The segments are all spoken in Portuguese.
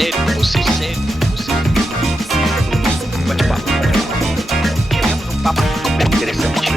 Bate-papo. Tivemos um papo super interessante.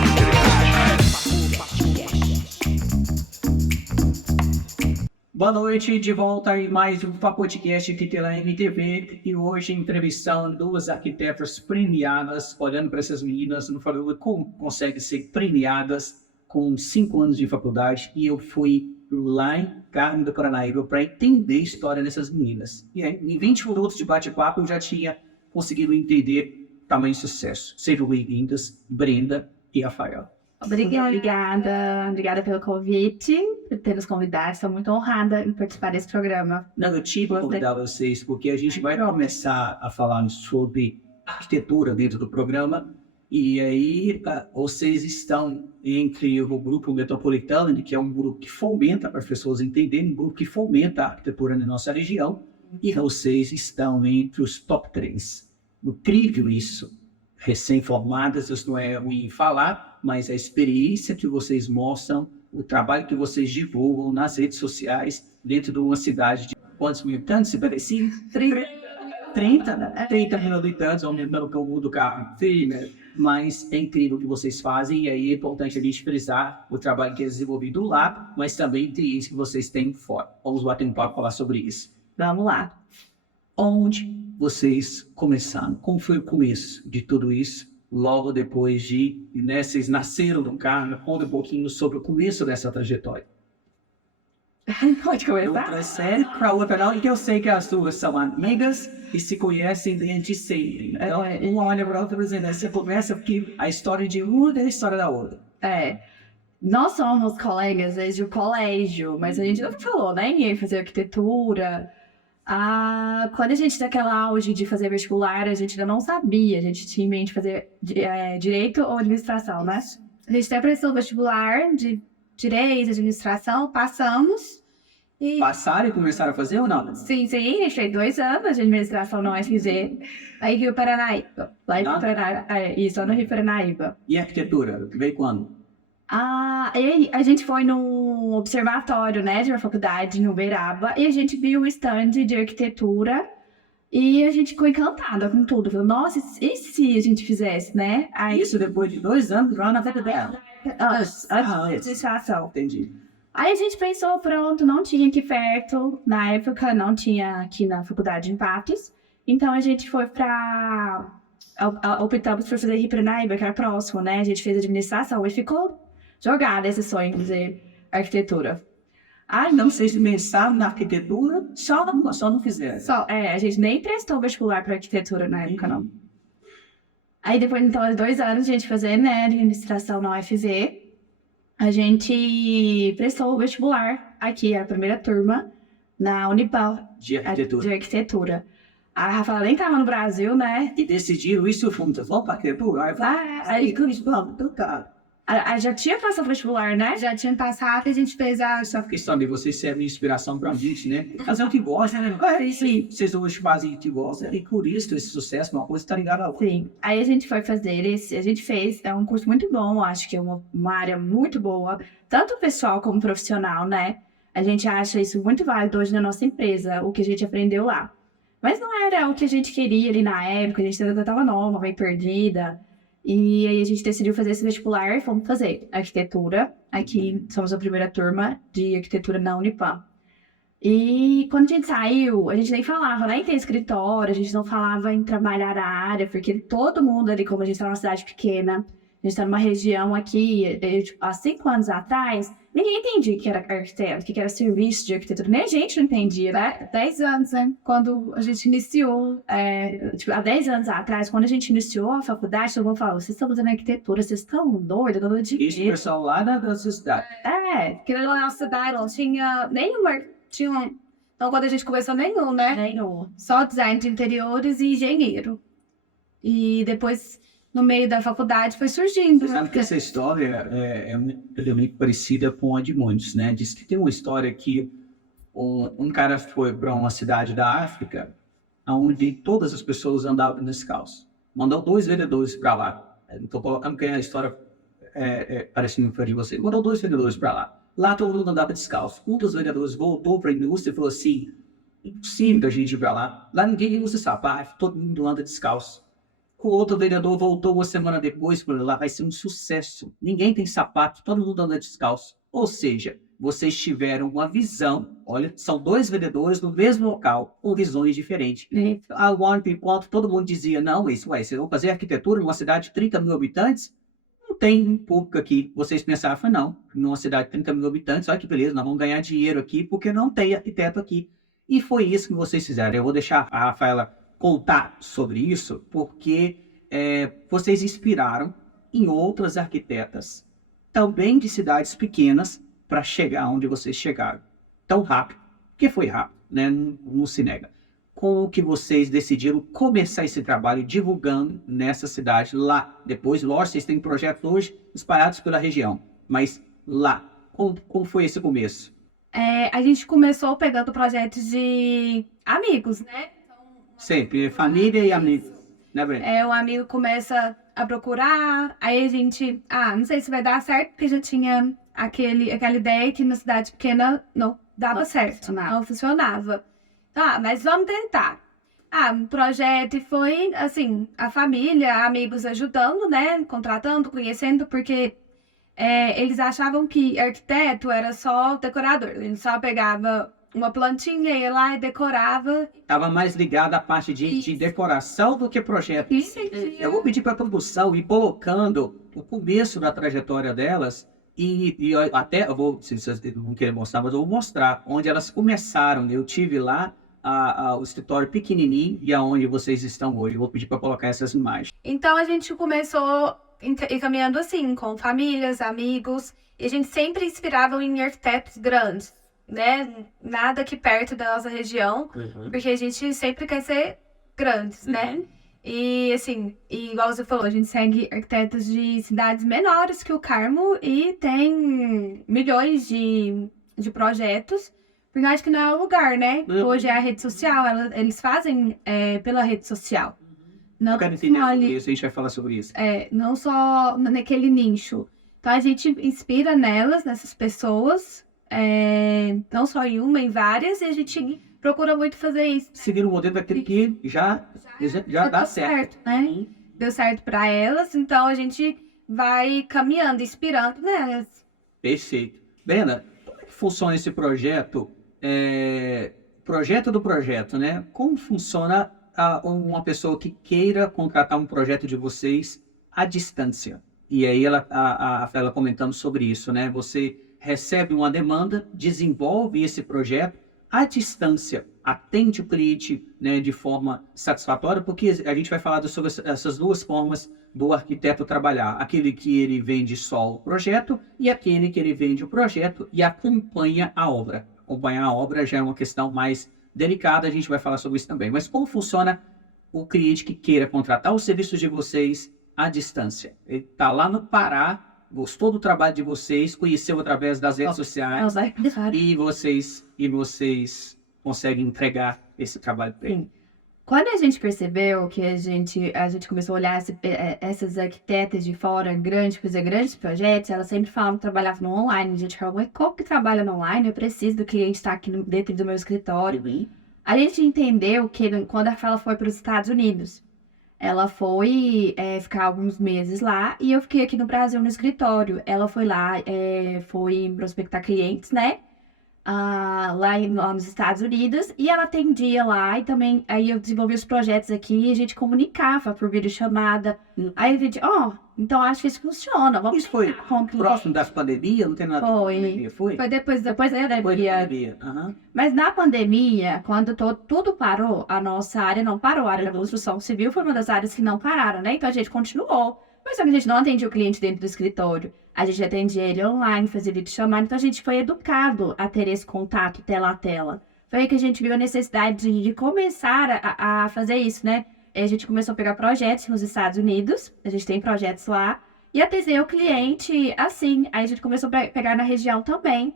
Boa noite, de volta em mais um podcast aqui pela MTV e hoje entrevistando duas arquitetas premiadas, olhando para essas meninas, não falando como conseguem ser premiadas com 5 anos de faculdade e eu fui lá em Carmo do Paranaíba para entender a história dessas meninas. E aí, em 20 minutos de bate-papo eu já tinha conseguido entender tamanho sucesso. Sejam bem-vindas, Brenda e Rafael. Obrigada pelo convite, por ter nos convidado. Estou muito honrada em participar desse programa. Não, eu tive que convidar vocês porque a gente vai começar a falar sobre arquitetura dentro do programa e aí vocês estão entre o grupo metropolitano, que é um grupo que fomenta para as pessoas entenderem, um grupo que fomenta a arquitetura na nossa região e vocês estão entre os top 3. Incrível isso. Recém-formadas, isso não é ruim falar, mas a experiência que vocês mostram, o trabalho que vocês divulgam nas redes sociais, dentro de uma cidade de quantos mil habitantes, se parecia? 30 mil habitantes, aumentando o comum do carro. Mas é incrível o que vocês fazem, e aí é importante a gente frisar o trabalho que é desenvolvido lá, mas também tem isso que vocês têm fora. Vamos bater um papo e falar sobre isso. Vamos lá. Onde vocês começaram? Como foi o começo de tudo isso? Logo depois de, né, vocês nasceram no carro, conta um pouquinho sobre o começo dessa trajetória. Pode começar? Outra série para outra não, e eu sei que as duas são amigas e se conhecem desde sempre. Então, uma olha para a outra dizendo, você começa porque a história de uma é a história da outra. Nós somos colegas desde o colégio, mas a gente nunca falou, né, em fazer arquitetura. Quando a gente naquela auge de fazer vestibular, a gente ainda não sabia, a gente tinha em mente fazer direito ou administração, né? A gente até prestou vestibular de direito, administração, passamos. E... Passaram e começaram a fazer ou não? Sim, a gente fez 2 anos de administração na UFG, aí Rio Paranaíba, lá em Paranaíba, isso, no Rio Paranaíba. E arquitetura, veio quando? A gente foi num observatório, né, de uma faculdade em Uberaba, e a gente viu o stand de arquitetura e a gente ficou encantada com tudo. Falou, nossa, e se a gente fizesse, né? Aí, isso depois de 2 anos, lá na FEDEL. Antes de administração. Entendi. Aí a gente pensou, pronto, não tinha aqui perto, na época não tinha aqui na faculdade em Patos, então a gente foi optamos por fazer Rio Paranaíba, que era próximo, né? A gente fez administração e ficou jogada esse sonho de fazer arquitetura. Não, vocês pensaram na arquitetura, só não fizeram. A gente nem prestou vestibular para arquitetura na época, não. Aí depois, então, de 2 anos, a gente fazer, né, administração na UFV, a gente prestou o vestibular aqui, a primeira turma, na Unipal. De arquitetura. A Rafaela nem estava no Brasil, né? E decidiram isso juntas, vamos para arquitetura? Aí vamos, então tá. Já tinha passado o vestibular, né? Já tinha passado e a gente fez Essa questão de vocês serem inspiração pra gente, né? Fazer o que gosta, né? Sim. Vocês hoje fazem o que gostam e por isso esse sucesso, uma coisa tá ligada a outra. Sim. Aí a gente foi fazer a gente fez, é um curso muito bom, acho que é uma área muito boa, tanto pessoal como profissional, né? A gente acha isso muito válido hoje na nossa empresa, o que a gente aprendeu lá. Mas não era o que a gente queria ali na época, a gente ainda estava nova, meio perdida. E aí a gente decidiu fazer esse vestibular e fomos fazer arquitetura. Aqui somos a primeira turma de arquitetura na Unipam. E quando a gente saiu, a gente nem falava, nem tem escritório, a gente não falava em trabalhar a área, porque todo mundo ali, como a gente está numa cidade pequena, a gente está numa região aqui, há 5 anos atrás, ninguém entendia o que era arquiteto, o que era serviço de arquitetura, nem a gente não entendia, né? 10 anos, né? Quando a gente iniciou, há 10 anos atrás, quando a gente iniciou a faculdade, todo mundo falava, vocês estão fazendo arquitetura, vocês estão doidos, dando dinheiro. Isso, pessoal, lá da sua cidade. Porque na nossa cidade não tinha nenhuma, então quando a gente começou, nenhum, né? Nenhum. Só design de interiores e engenheiro. E depois... no meio da faculdade foi surgindo. Você sabe que essa história é muito parecida com a de muitos, né? Diz que tem uma história que um cara foi para uma cidade da África onde todas as pessoas andavam descalços. Mandou 2 vendedores para lá. Estou colocando que a história parece muito de você. Mandou 2 vendedores para lá. Lá todo mundo andava descalço. Um dos vendedores voltou para a indústria e falou assim, Impossível a gente ir lá. Lá ninguém usa sapato, todo mundo anda descalço. O outro vereador voltou uma semana depois, falou, lá vai ser um sucesso. Ninguém tem sapato, todo mundo anda descalço. Ou seja, vocês tiveram uma visão, olha, são 2 vereadores no mesmo local, com visões diferentes. Enquanto todo mundo dizia, não, vocês vão fazer arquitetura numa cidade de 30 mil habitantes? Não tem um público aqui. Vocês pensavam, não, numa cidade de 30 mil habitantes, olha que beleza, nós vamos ganhar dinheiro aqui, porque não tem arquiteto aqui. E foi isso que vocês fizeram. Eu vou deixar a Rafaela contar sobre isso, porque vocês inspiraram em outras arquitetas, também de cidades pequenas, para chegar onde vocês chegaram. Tão rápido, porque foi rápido, né? Não se nega. Como que vocês decidiram começar esse trabalho divulgando nessa cidade lá? Depois, lógico, vocês têm projetos hoje espalhados pela região, mas lá, como foi esse começo? A gente começou pegando projetos de amigos, né? Sempre, família e amigos, né, Brenda? Um amigo começa a procurar, aí a gente, não sei se vai dar certo, porque já tinha aquela ideia que na cidade pequena não dava certo, não funcionava. Tá, mas vamos tentar. Um projeto, e foi assim, a família, amigos ajudando, né? Contratando, conhecendo, porque eles achavam que arquiteto era só decorador. Ele só pegava uma plantinha, ia lá e decorava. Estava mais ligado à parte de decoração do que projeto. Eu vou pedir para a produção ir colocando o começo da trajetória delas e até, se vocês não querem mostrar, mas eu vou mostrar onde elas começaram. Eu tive lá o escritório pequenininho e aonde vocês estão hoje. Eu vou pedir para colocar essas imagens. Então a gente começou caminhando assim, com famílias, amigos, e a gente sempre inspirava em arquitetos grandes, né? Nada aqui perto da nossa região, porque a gente sempre quer ser grandes, né? E assim, igual você falou, a gente segue arquitetos de cidades menores que o Carmo e tem milhões de projetos, porque eu acho que não é o lugar, né? Hoje é a rede social, eles fazem pela rede social. Não Eu quero entender sobre isso, a gente vai falar sobre isso. Não só naquele nicho. Então a gente inspira nessas pessoas, não só em uma, em várias, e a gente procura muito fazer isso. Seguir o modelo daquele que já dá certo. Né? Deu certo para elas, então a gente vai caminhando, inspirando nelas. Perfeito. Brenda, como é que funciona esse projeto? Projeto do projeto, né? Como funciona uma pessoa que queira contratar um projeto de vocês à distância? E aí ela comentando sobre isso, né? Você recebe uma demanda, desenvolve esse projeto à distância, atende o cliente, né, de forma satisfatória, porque a gente vai falar sobre essas 2 formas do arquiteto trabalhar. Aquele que ele vende só o projeto e aquele que ele vende o projeto e acompanha a obra. Acompanhar a obra já é uma questão mais delicada, a gente vai falar sobre isso também. Mas como funciona o cliente que queira contratar os serviços de vocês à distância? Ele está lá no Pará, gostou do trabalho de vocês, conheceu através das redes sociais e vocês conseguem entregar esse trabalho para ele. Quando a gente percebeu que a gente começou a olhar essas arquitetas de fora, fazer grandes projetos, elas sempre falavam que trabalhavam no online. A gente falou, mas como que trabalha no online? Eu preciso do cliente estar aqui dentro do meu escritório. A gente entendeu que quando a Rafaela foi para os Estados Unidos, ela foi ficar alguns meses lá e eu fiquei aqui no Brasil no escritório. Ela foi lá, foi prospectar clientes, né? Lá nos Estados Unidos, e ela atendia lá, e também aí eu desenvolvi os projetos aqui e a gente comunicava por videochamada. Aí a gente, então acho que isso funciona. Vamos Isso foi próximo da pandemia? Não tem nada a ver com a pandemia? Foi depois da pandemia. Mas na pandemia, quando tudo parou, a nossa área não parou. A área da construção civil foi uma das áreas que não pararam, né? Então a gente continuou. Mas só que a gente não atendia o cliente dentro do escritório. A gente atendia ele online, fazia videochamada. Então a gente foi educado a ter esse contato tela a tela. Foi aí que a gente viu a necessidade de começar a fazer isso, né? A gente começou a pegar projetos nos Estados Unidos. A gente tem projetos lá. E atender o cliente assim. Aí a gente começou a pegar na região também.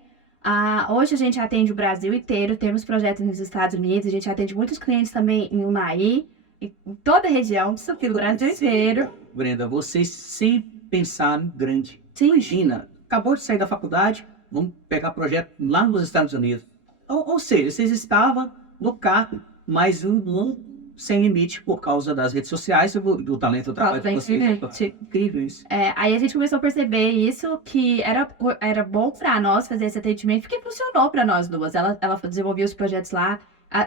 Hoje a gente atende o Brasil inteiro. Temos projetos nos Estados Unidos. A gente atende muitos clientes também em Unai. Em toda a região, do Brasil inteiro. Brenda, vocês sempre pensaram grande. Sim. Imagina, acabou de sair da faculdade, vamos pegar projeto lá nos Estados Unidos. Ou seja, vocês estavam no carro, mas um sem limite por causa das redes sociais, do talento do trabalho de vocês. Incrível isso. Aí a gente começou a perceber isso, que era bom pra nós fazer esse atendimento, porque funcionou pra nós duas. Ela desenvolvia os projetos lá,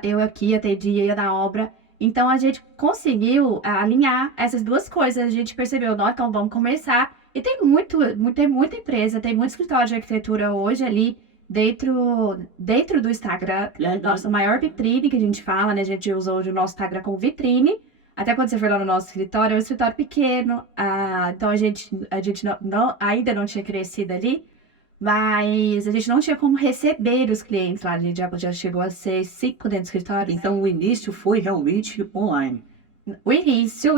eu aqui atendia, ia na obra. Então a gente conseguiu alinhar essas duas coisas. A gente percebeu, não, então vamos começar. E tem muita empresa, tem muito escritório de arquitetura hoje ali dentro do Instagram. Nossa maior vitrine que a gente fala, né? A gente usa hoje o nosso Instagram como vitrine. Até quando você for lá no nosso escritório, é um escritório pequeno. Então a gente ainda não tinha crescido ali. Mas a gente não tinha como receber os clientes lá. A gente já chegou a ser 5 dentro do escritório. Então o início foi realmente online. O início,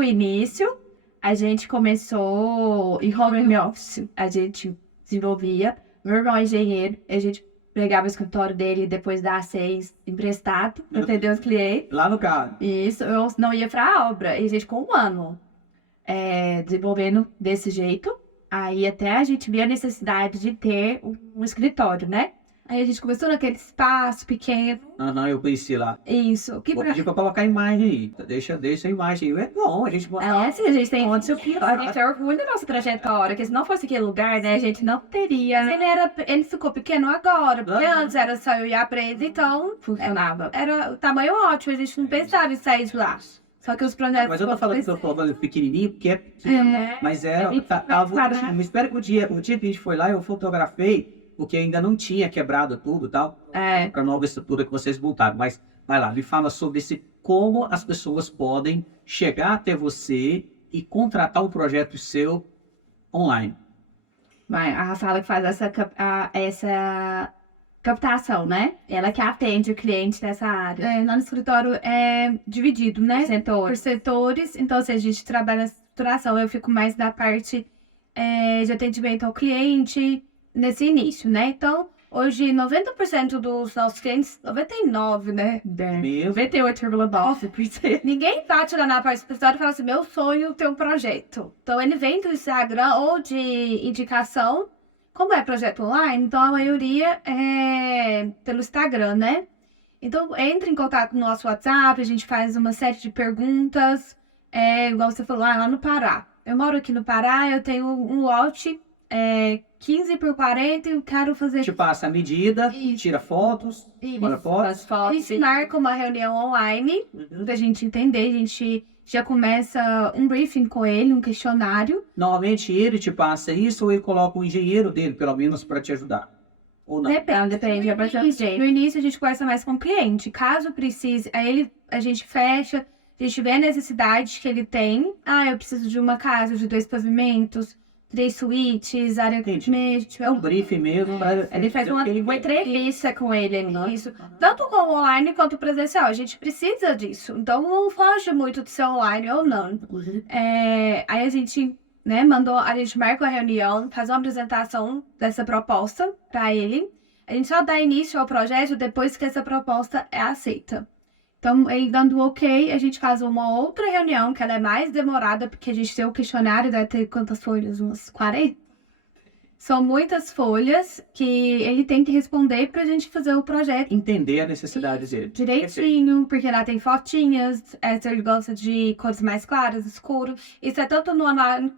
a gente começou em home office. A gente desenvolvia. Meu irmão é engenheiro. A gente pegava o escritório dele depois das 6 emprestado para atender os clientes. Lá no carro. Isso, eu não ia pra obra. E a gente ficou um ano desenvolvendo desse jeito. Aí até a gente via a necessidade de ter um escritório, né? Aí a gente começou naquele espaço pequeno. Eu conheci lá. Isso. Vou pedir pra colocar a imagem aí. Deixa a imagem aí. É bom, a gente... Sim, a gente tem orgulho da nossa trajetória, porque se não fosse aquele lugar, né, a gente não teria, né? Ele ficou pequeno agora, porque antes era só eu e a presa, então Funcionava. era o tamanho ótimo, a gente não pensava em sair de lá. Só que os projetos... Mas eu tô falando que eu tô falando pequenininho, porque é pequeno. Mas me espera que o dia que a gente foi lá, eu fotografei, porque ainda não tinha quebrado tudo e tal, para a nova estrutura que vocês montaram. Mas vai lá, me fala sobre como as pessoas podem chegar até você e contratar um projeto seu online. A Rafaela que faz essa captação, né? Ela que atende o cliente dessa área. Lá no escritório é dividido, né? Setores. Por setores. Então, se a gente trabalha na estruturação, eu fico mais da parte de atendimento ao cliente nesse início, né? Então, hoje, 90% dos nossos clientes, 99%, né? 98,9%. Ninguém bate lá na parte do escritório e fala assim, meu sonho é ter um projeto. Então, ele vem do Instagram ou de indicação. Como é projeto online, então a maioria é pelo Instagram, né? Então, entre em contato no nosso WhatsApp, a gente faz uma série de perguntas. Igual você falou, lá no Pará. Eu moro aqui no Pará, eu tenho um lote 15 por 40 e eu quero fazer... Te passa a medida, tira fotos, bora fotos. A gente marca uma reunião online pra gente entender, a gente já começa um briefing com ele, um questionário. Normalmente ele te passa isso ou ele coloca um engenheiro dele, pelo menos, para te ajudar? Ou não? Depende. No início a gente conversa mais com o cliente. Caso precise, aí a gente fecha, a gente vê a necessidade que ele tem. Eu preciso de uma casa de 2 pavimentos, 3 suítes, área de É um briefing mesmo. Ele faz uma entrevista com ele. Isso. Tanto como online quanto presencial. A gente precisa disso. Então, não foge muito de ser online ou não. Aí a gente, né, a gente marca a reunião, faz uma apresentação dessa proposta para ele. A gente só dá início ao projeto depois que essa proposta é aceita. Então, ele dando ok, a gente faz uma outra reunião, que ela é mais demorada, porque a gente tem o questionário, deve ter quantas folhas? Umas 40? São muitas folhas que ele tem que responder pra gente fazer o projeto. Entender a necessidade dele. Direitinho, porque lá tem fotinhas, ele gosta de cores mais claras, escuras. Isso é tanto no online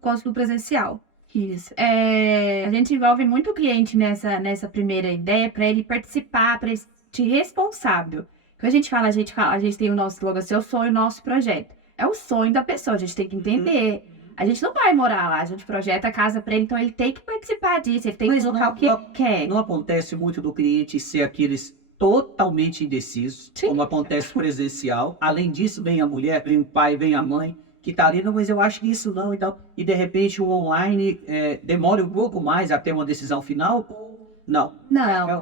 quanto no presencial. Isso. A gente envolve muito o cliente nessa primeira ideia, pra ele participar, pra ele ser responsável. Quando a gente fala, a gente tem o nosso slogan, seu sonho, nosso projeto. É o sonho da pessoa, a gente tem que entender. A gente não vai morar lá, a gente projeta a casa pra ele, então ele tem que participar disso, ele tem que colocar o que ele quer. Não acontece muito do cliente ser aqueles totalmente indecisos, como acontece presencial. Além disso, vem a mulher, vem o pai, vem a mãe, que tá ali, não, mas eu acho que isso não, então. E de repente o online demora um pouco mais até uma decisão final. Não,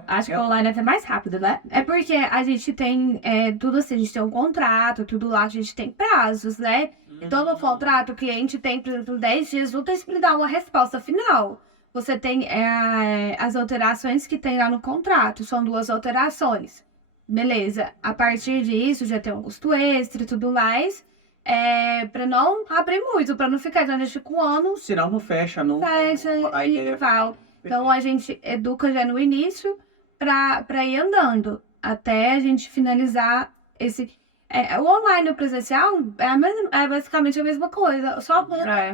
acho que o online é até mais rápido, né? É porque a gente tem tudo assim, a gente tem um contrato, tudo lá, a gente tem prazos, né? Então, no contrato, o cliente tem, por exemplo, 10 dias úteis para dar uma resposta final. Você tem as alterações que tem lá no contrato, são 2 alterações. Beleza, a partir disso já tem um custo extra e tudo mais, para não abrir muito, para não ficar durante um ano. Senão não fecha, não. Fecha e tal. Então, a gente educa já no início para ir andando. até a gente finalizar esse... o online e o presencial é basicamente a mesma coisa, só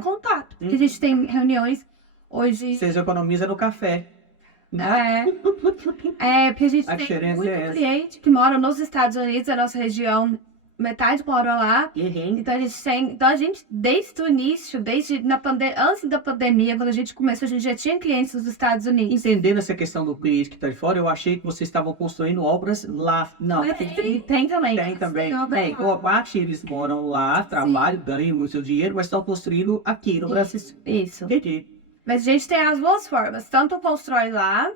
contato. Porque a gente tem reuniões hoje... Vocês economizam no café. Porque a gente tem diferença muito é essa. cliente que mora nos Estados Unidos, a nossa região, metade mora lá. Então a gente desde o início, antes da pandemia, quando a gente começou, a gente já tinha clientes dos Estados Unidos. Entendendo essa questão do cliente que está de fora, eu achei que vocês estavam construindo obras lá. Não, Tem também. tem também. Sim, obra lá. Boa parte eles moram lá, trabalham, ganham o seu dinheiro, mas estão construindo aqui no Brasil. Isso. Entendi. Mas a gente tem as duas formas, tanto constrói lá,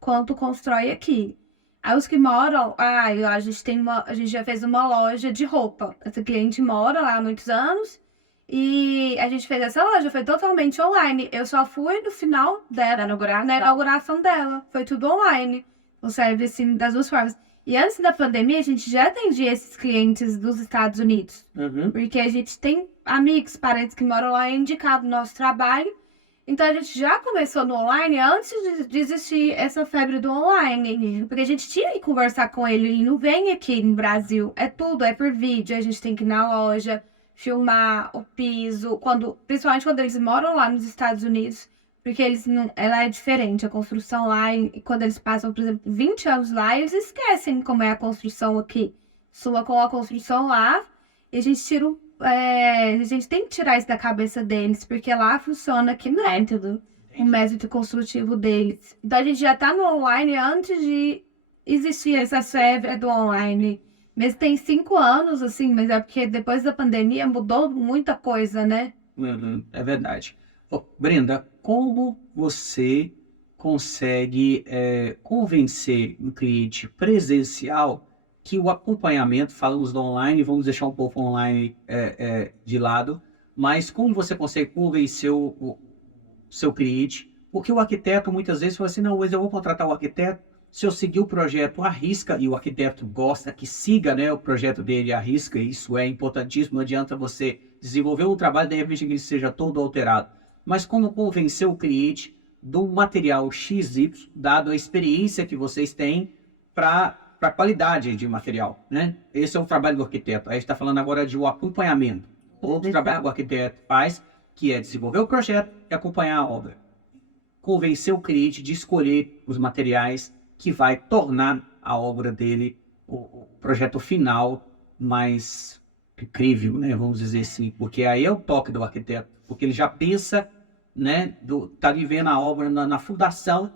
quanto constrói aqui. Aí os que moram, a gente já fez uma loja de roupa. Essa cliente mora lá há muitos anos e a gente fez essa loja, foi totalmente online. Eu só fui no final dela, na inauguração dela, foi tudo online. Ou seja, assim, das duas formas. E antes da pandemia, a gente já atendia esses clientes dos Estados Unidos. Porque a gente tem amigos, parentes que moram lá e indicavam o nosso trabalho. Então, a gente já começou no online antes de existir essa febre do online. Porque a gente tinha que conversar com ele. Ele não vem aqui no Brasil. É tudo, é por vídeo. A gente tem que ir na loja, filmar o piso. Principalmente quando eles moram lá nos Estados Unidos. Porque ela é diferente, a construção lá. E quando eles passam, por exemplo, 20 anos lá, eles esquecem como é a construção aqui. Sua com a construção lá. E a gente tira a gente tem que tirar isso da cabeça deles, porque lá funciona aqui método, o método construtivo deles. Então a gente já tá no online antes de existir essa febre do online. Mesmo tem 5 anos, assim, mas é porque depois da pandemia mudou muita coisa, né? É verdade. Brenda, como você consegue convencer um cliente presencial que o acompanhamento, falamos do online, vamos deixar um pouco online de lado, mas como você consegue convencer o seu cliente? Porque o arquiteto muitas vezes fala assim, não, mas eu vou contratar o arquiteto, se eu seguir o projeto à risca, e o arquiteto gosta que siga, né, o projeto dele à risca, isso é importantíssimo, não adianta você desenvolver um trabalho, de repente que ele seja todo alterado. Mas como convencer o cliente do material XY, dado a experiência que vocês têm para a qualidade de material, né? Esse é o trabalho do arquiteto. Aí a gente está falando agora de um acompanhamento. Outro trabalho que o arquiteto faz, que é desenvolver o projeto e acompanhar a obra. Convencer o cliente de escolher os materiais que vai tornar a obra dele, o projeto final, mais incrível, né? Vamos dizer assim. Porque aí é o toque do arquiteto. Porque ele já pensa, né? Tá vivendo a obra na fundação,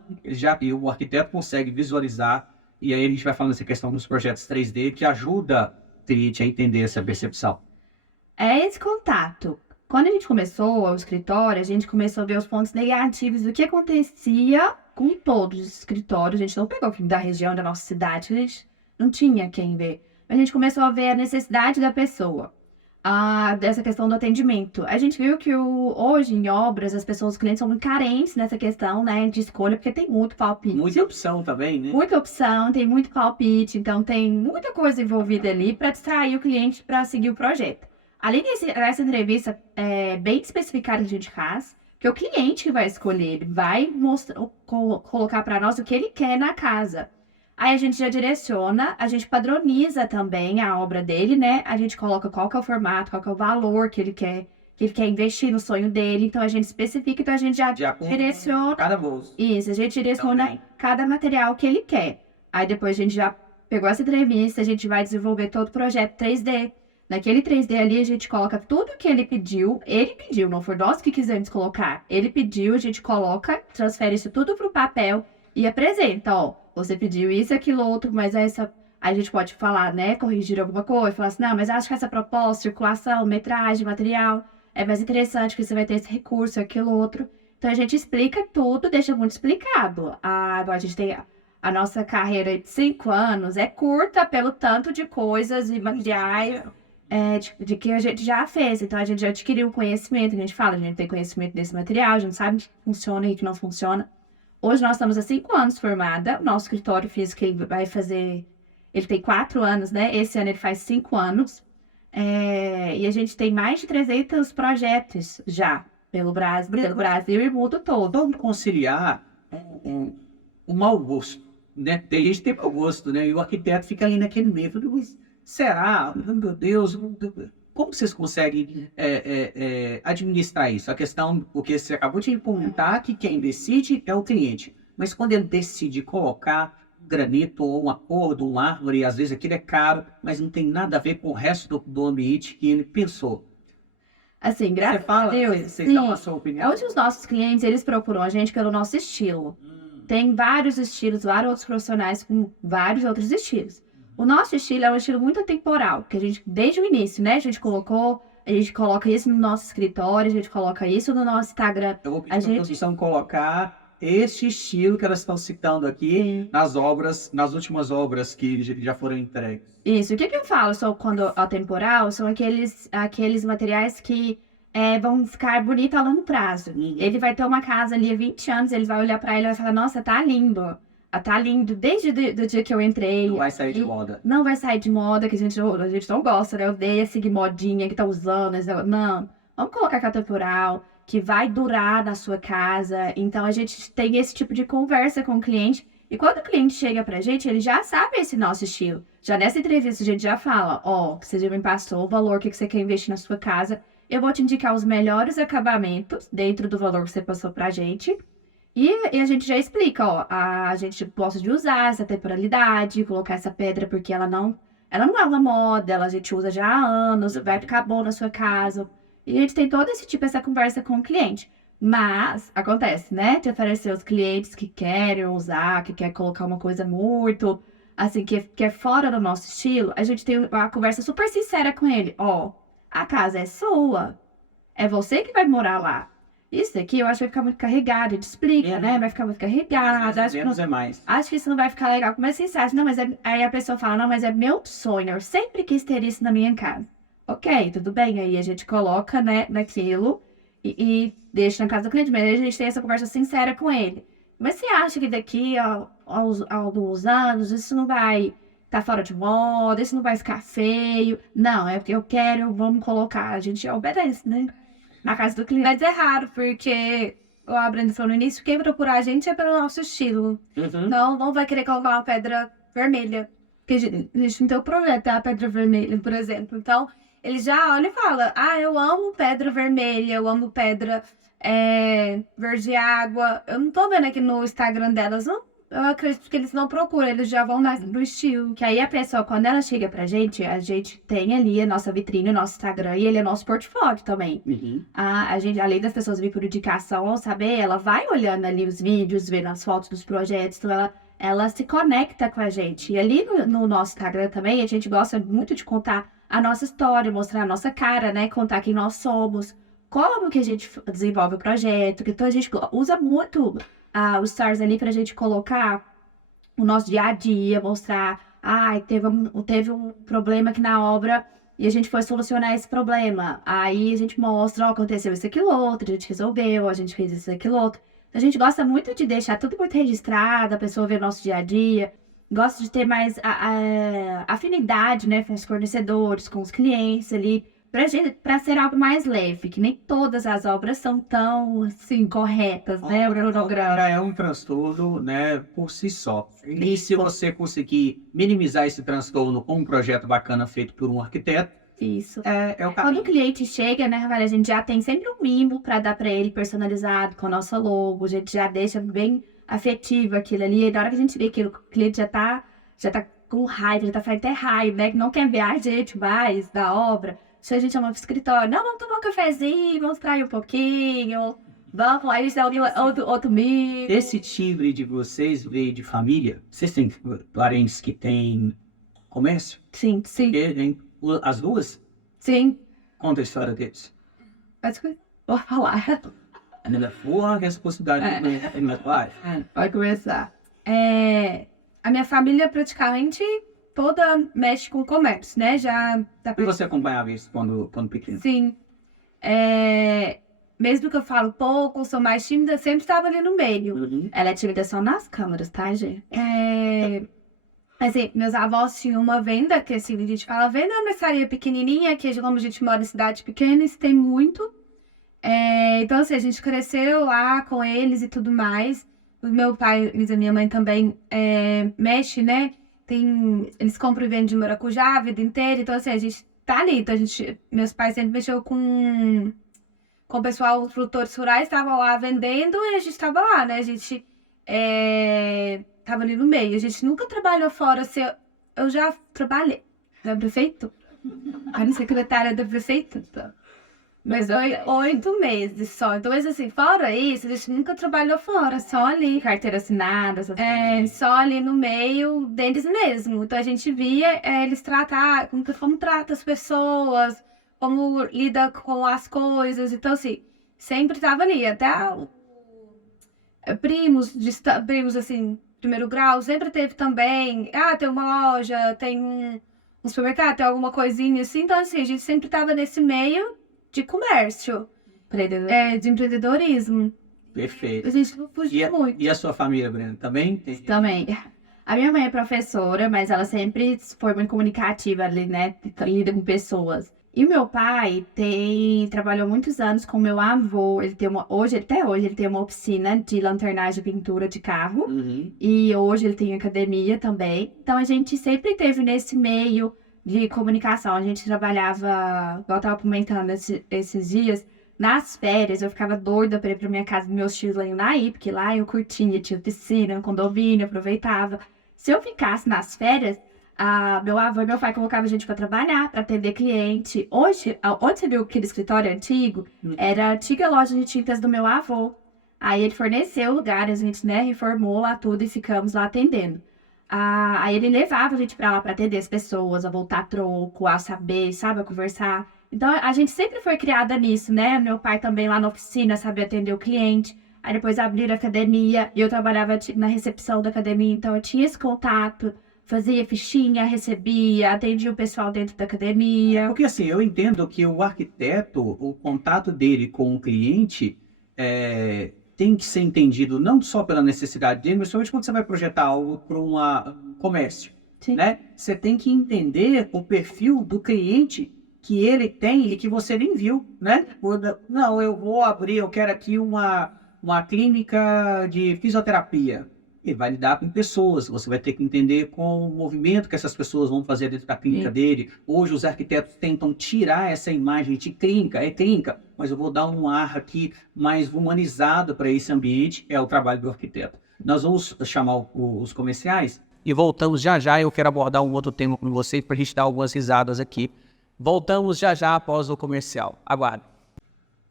e o arquiteto consegue visualizar. E aí a gente vai falando essa questão dos projetos 3D que ajuda o cliente a entender essa percepção. É esse contato. Quando a gente começou o escritório, a gente começou a ver os pontos negativos do que acontecia com todos os escritórios. A gente não pegou da região da nossa cidade, a gente não tinha quem ver. Mas a gente começou a ver a necessidade da pessoa, dessa questão do atendimento. A gente viu que hoje em obras, os clientes são muito carentes nessa questão, né, de escolha, porque tem muito palpite. Muita opção também, né? Muita opção, tem muito palpite, então tem muita coisa envolvida ali para distrair o cliente para seguir o projeto. Além dessa entrevista bem especificada que a gente faz, que o cliente que vai escolher, ele vai colocar para nós o que ele quer na casa. Aí a gente já direciona, a gente padroniza também a obra dele, né? A gente coloca qual que é o formato, qual que é o valor que ele quer investir no sonho dele. Então a gente especifica, então a gente já direciona. Cada bolso. Isso, a gente direciona cada material que ele quer. Aí depois a gente já pegou essa entrevista, a gente vai desenvolver todo o projeto 3D. Naquele 3D ali, a gente coloca tudo que ele pediu, não foi nós que quisemos colocar. Ele pediu, a gente coloca, transfere isso tudo para o papel e apresenta, ó. Você pediu isso, aquilo, outro, mas essa... Aí a gente pode falar, né, corrigir alguma coisa, falar assim, não, mas acho que essa proposta, circulação, metragem, material, é mais interessante que você vai ter esse recurso, aquilo, outro. Então a gente explica tudo, deixa muito explicado. A gente tem a nossa carreira de 5 anos, é curta pelo tanto de coisas e materiais de que a gente já fez. Então a gente já adquiriu conhecimento, a gente fala, a gente tem conhecimento desse material, a gente sabe o que funciona e o que não funciona. Hoje nós estamos há 5 anos formada, o nosso escritório físico ele tem 4 anos, né? Esse ano ele faz 5 anos. E a gente tem mais de 300 projetos já pelo Brasil e o mundo todo. Vamos conciliar um mau gosto né? Tem gente que tem mau gosto, né? E o arquiteto fica ali naquele meio. Fala, mas será? Meu Deus, como vocês conseguem administrar isso? A questão, porque você acabou de comentar que quem decide é o cliente. Mas quando ele decide colocar granito ou uma acordo, uma árvore, às vezes aquilo é caro, mas não tem nada a ver com o resto do ambiente que ele pensou. Assim, Você graças a fala, Deus, vocês dão a sim. sua opinião? Hoje os nossos clientes, eles procuram a gente pelo nosso estilo. Tem vários estilos, vários outros profissionais com vários outros estilos. O nosso estilo é um estilo muito atemporal, que a gente, desde o início, né, a gente coloca isso no nosso escritório, a gente coloca isso no nosso Instagram. Eu vou pedir A para a gente- produção colocar este estilo que elas estão citando aqui Sim. nas obras, nas últimas obras que já foram entregues. Isso, o que eu falo quando atemporal são aqueles materiais que vão ficar bonitos a longo prazo. Ele vai ter uma casa ali há 20 anos, ele vai olhar pra ela e vai falar, nossa, tá lindo. Tá lindo desde o dia que eu entrei. Não vai sair de E moda. Não vai sair de moda, que a gente não gosta, né? Odeia seguir modinha que tá usando. Não, vamos colocar que é atemporal, que vai durar na sua casa. Então a gente tem esse tipo de conversa com o cliente. E quando o cliente chega pra gente, ele já sabe esse nosso estilo. Já nessa entrevista a gente já fala, você já me passou o valor que você quer investir na sua casa. Eu vou te indicar os melhores acabamentos dentro do valor que você passou pra gente. E a gente já explica, a gente gosta de usar essa temporalidade, colocar essa pedra porque ela não é uma moda, a gente usa já há anos, vai ficar bom na sua casa. E a gente tem todo esse tipo, essa conversa com o cliente. Mas acontece, né, de aparecer os clientes que querem usar, que querem colocar uma coisa muito, assim, que é fora do nosso estilo. A gente tem uma conversa super sincera com ele. A casa é sua, é você que vai morar lá. Isso aqui eu acho que vai ficar muito carregado, a gente explica, né? Vai ficar muito carregado. Menos é mais. Acho que isso não vai ficar legal. Mas assim, você acha, não, mas aí a pessoa fala, não, mas é meu sonho, eu sempre quis ter isso na minha casa. Ok, tudo bem, aí a gente coloca, né, naquilo e deixa na casa do cliente, mas aí a gente tem essa conversa sincera com ele. Mas você acha que daqui a alguns anos isso não vai estar fora de moda, isso não vai ficar feio? Não, é porque eu quero, vamos colocar, a gente obedece, né? Na casa do cliente. Mas é raro, porque, igual a Brenda falou no início, quem procura a gente é pelo nosso estilo. Não vai querer colocar uma pedra vermelha. Porque a gente não tem o problema de ter a pedra vermelha, por exemplo. Então, ele já olha e fala, eu amo pedra vermelha, eu amo pedra verde água. Eu não tô vendo aqui no Instagram delas, não. Eu acredito que eles não procuram, eles já vão mais pro estilo. Que aí a pessoa, quando ela chega pra gente, a gente tem ali a nossa vitrine, o nosso Instagram, e ele é nosso portfólio também. A gente, além das pessoas vir por indicação, saber, ela vai olhando ali os vídeos, vendo as fotos dos projetos, então ela se conecta com a gente. E ali no nosso Instagram também, a gente gosta muito de contar a nossa história, mostrar a nossa cara, né? Contar quem nós somos, como que a gente desenvolve o projeto, que então a gente usa muito os stars ali pra gente colocar o nosso dia a dia, mostrar, teve um problema aqui na obra e a gente foi solucionar esse problema. Aí a gente mostra, aconteceu isso, aquilo, outro, a gente resolveu, a gente fez isso, aquilo, outro. A gente gosta muito de deixar tudo muito registrado, a pessoa ver o nosso dia a dia. Gosta de ter mais afinidade, né, com os fornecedores, com os clientes ali, pra ser algo mais leve, que nem todas as obras são tão, assim, corretas, né, o cronograma. Já é um transtorno, né, por si só. E se você conseguir minimizar esse transtorno com um projeto bacana feito por um arquiteto, Isso. é o Quando caminho. o cliente chega, né, Rafael, a gente já tem sempre um mimo para dar para ele personalizado, com a nossa logo, a gente já deixa bem afetivo aquilo ali, e na hora que a gente vê que o cliente já tá com raiva, já tá fazendo até raiva, né, que não quer ver a gente mais da obra, se a gente chama pro escritório, não, vamos tomar um cafezinho, vamos trair um pouquinho, vamos, aí a gente dá outro mimo. Esse timbre de vocês veio de família? Vocês têm parentes que têm comércio? Sim, As duas? sim. Conta a história deles. Vou falar. Boa responsabilidade do meu pai. Vai começar. A minha família praticamente toda mexe com comércio, né? Já dá E pra... você acompanhava isso quando pequeno? Sim. Mesmo que eu falo pouco, sou mais tímida, sempre estava ali no meio. Ela é tímida só nas câmeras, tá, gente? Assim, meus avós tinham uma venda, que assim, a gente fala venda é uma mercearia pequenininha, que como a gente mora em cidade pequena, isso tem muito. Então, assim, a gente cresceu lá com eles e tudo mais. O meu pai e a minha mãe também mexe, né? Eles compram e vendem de maracujá a vida inteira. Então, assim, a gente tá ali. Então, meus pais sempre mexeu com o pessoal, os produtores rurais estavam lá vendendo e a gente tava lá, né? A gente tava ali no meio. A gente nunca trabalhou fora. Assim, eu já trabalhei na prefeitura. Era secretária da prefeitura. Mas foi 8 meses só. Então, mas assim, fora isso, a gente nunca trabalhou fora, só ali. Carteira assinada, essas Só ali no meio deles mesmo. Então a gente via eles tratar, como trata as pessoas, como lida com as coisas. Então, assim, sempre tava ali. Até primos, assim, primeiro grau, sempre teve também. Tem uma loja, tem um supermercado, tem alguma coisinha assim. Então, assim, a gente sempre tava nesse meio de comércio, de empreendedorismo. Perfeito. A gente não fugia muito. E a sua família, Brenda, também? Também. A minha mãe é professora, mas ela sempre foi muito comunicativa ali, né? Lida com pessoas. E o meu pai trabalhou muitos anos com o meu avô. Até hoje, ele tem uma oficina de lanternagem e pintura de carro. Uhum. E hoje ele tem academia também. Então a gente sempre teve nesse meio de comunicação. A gente trabalhava, igual eu tava comentando esses dias, nas férias eu ficava doida pra ir pra minha casa dos meus tios lá em Unaí, porque lá eu curtia, tinha piscina, condomínio, aproveitava. Se eu ficasse nas férias, meu avô e meu pai colocavam a gente pra trabalhar, pra atender cliente. Hoje, onde você viu aquele escritório antigo, era a antiga loja de tintas do meu avô. Aí ele forneceu o lugar, a gente, né, reformou lá tudo e ficamos lá atendendo. Aí ele levava a gente pra lá pra atender as pessoas, a voltar a troco, a saber, sabe, a conversar. Então a gente sempre foi criada nisso, né? Meu pai também lá na oficina sabia atender o cliente. Aí depois abriram a academia e eu trabalhava na recepção da academia, então eu tinha esse contato, fazia fichinha, recebia, atendia o pessoal dentro da academia. Porque assim, eu entendo que o arquiteto, o contato dele com o cliente tem que ser entendido não só pela necessidade dele, mas principalmente quando você vai projetar algo para um comércio, né? Você tem que entender o perfil do cliente que ele tem e que você nem viu, né? Não, eu quero aqui uma clínica de fisioterapia. Ele vai lidar com pessoas, você vai ter que entender com o movimento que essas pessoas vão fazer dentro da clínica dele. Hoje os arquitetos tentam tirar essa imagem de clínica, mas eu vou dar um ar aqui mais humanizado para esse ambiente, é o trabalho do arquiteto. Nós vamos chamar os comerciais e voltamos já já. Eu quero abordar um outro tema com vocês para a gente dar algumas risadas aqui. Voltamos já já após o comercial. Aguarde.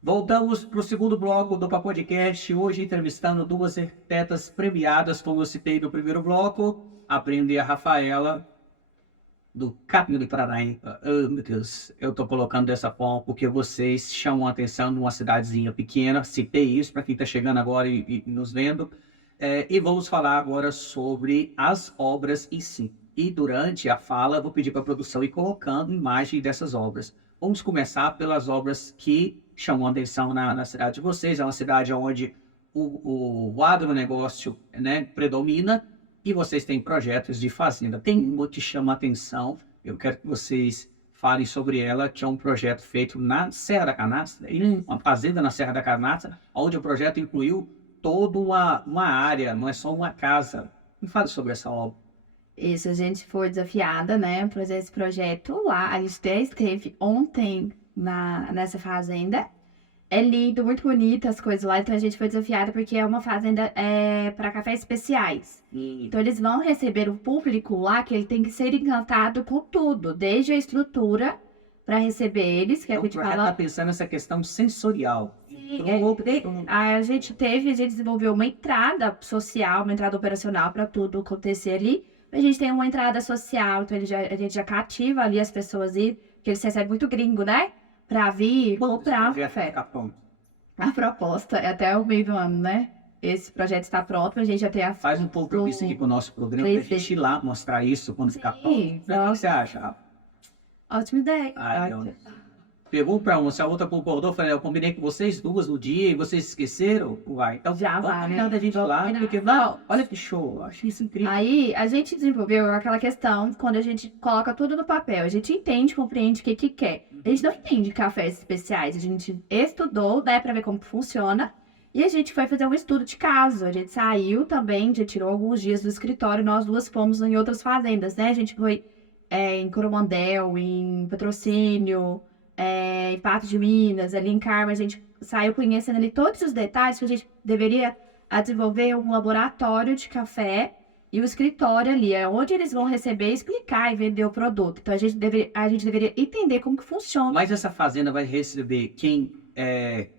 Voltamos para o segundo bloco do Papodcast, hoje entrevistando duas arquitetas premiadas, como eu citei no primeiro bloco, a Brenda e a Rafaela, do Capim do Paranaíba. Oh, meu Deus, eu estou colocando dessa forma porque vocês chamam a atenção numa cidadezinha pequena, citei isso para quem está chegando agora e nos vendo, e vamos falar agora sobre as obras em si. E durante a fala, eu vou pedir para a produção ir colocando imagem dessas obras. Vamos começar pelas obras que chamam a atenção na cidade de vocês. É uma cidade onde o agronegócio, né, predomina e vocês têm projetos de fazenda. Tem uma que chama a atenção, eu quero que vocês falem sobre ela, que é um projeto feito na Serra da Canastra, uma fazenda na Serra da Canastra, onde o projeto incluiu toda uma área, não é só uma casa. Me fale sobre essa obra. Isso, a gente foi desafiada, né, para fazer esse projeto lá. A gente esteve ontem nessa fazenda. É lindo, muito bonito as coisas lá. Então a gente foi desafiada porque é uma fazenda para cafés especiais. Então eles vão receber o público lá que ele tem que ser encantado com tudo, desde a estrutura para receber eles, que a gente fala. Tá pensando nessa questão sensorial. A gente desenvolveu uma entrada social, uma entrada operacional para tudo acontecer ali. A gente tem uma entrada social, então a gente já cativa ali as pessoas que eles recebem muito gringo, né? Pra vir comprar o café. A proposta é até o meio do ano, né? Esse projeto está pronto, a gente já tem Faz um compromisso aqui com o nosso programa pra gente ir lá mostrar isso quando ficar pronto. O que você acha? Ótima ideia. Pegou para uma, se a outra concordou, falei, eu combinei com vocês duas no dia e vocês esqueceram? Uai, então já vai, né? A gente lá, porque não, olha que show, eu achei isso incrível. Aí a gente desenvolveu aquela questão, quando a gente coloca tudo no papel, a gente entende, compreende o que quer. A gente não entende cafés especiais, a gente estudou, né, para ver como funciona. E a gente foi fazer um estudo de caso. A gente saiu também, já tirou alguns dias do escritório. Nós duas fomos em outras fazendas, né? A gente foi em Coromandel, em Patrocínio, em Pato de Minas, ali em Carmo. A gente saiu conhecendo ali todos os detalhes que a gente deveria desenvolver um laboratório de café e o escritório ali, é onde eles vão receber, explicar e vender o produto. Então, a gente deveria entender como que funciona. Mas essa fazenda vai receber quem é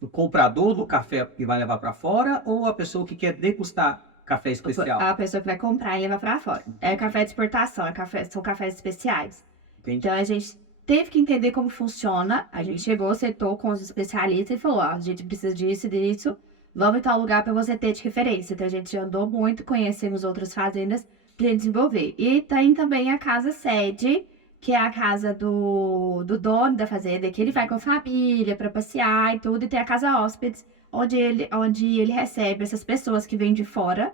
o comprador do café que vai levar para fora ou a pessoa que quer degustar café especial? A pessoa que vai comprar e levar para fora. É café de exportação, são cafés especiais. Entendi. Então, a gente teve que entender como funciona. A gente chegou, sentou com os especialistas e falou, ó, a gente precisa disso e disso. Vamos em tal lugar para você ter de referência. Então, a gente andou muito, conhecemos outras fazendas para desenvolver. E tem também a casa sede, que é a casa do dono da fazenda, que ele vai com a família para passear e tudo. E tem a casa hóspedes, onde ele recebe essas pessoas que vêm de fora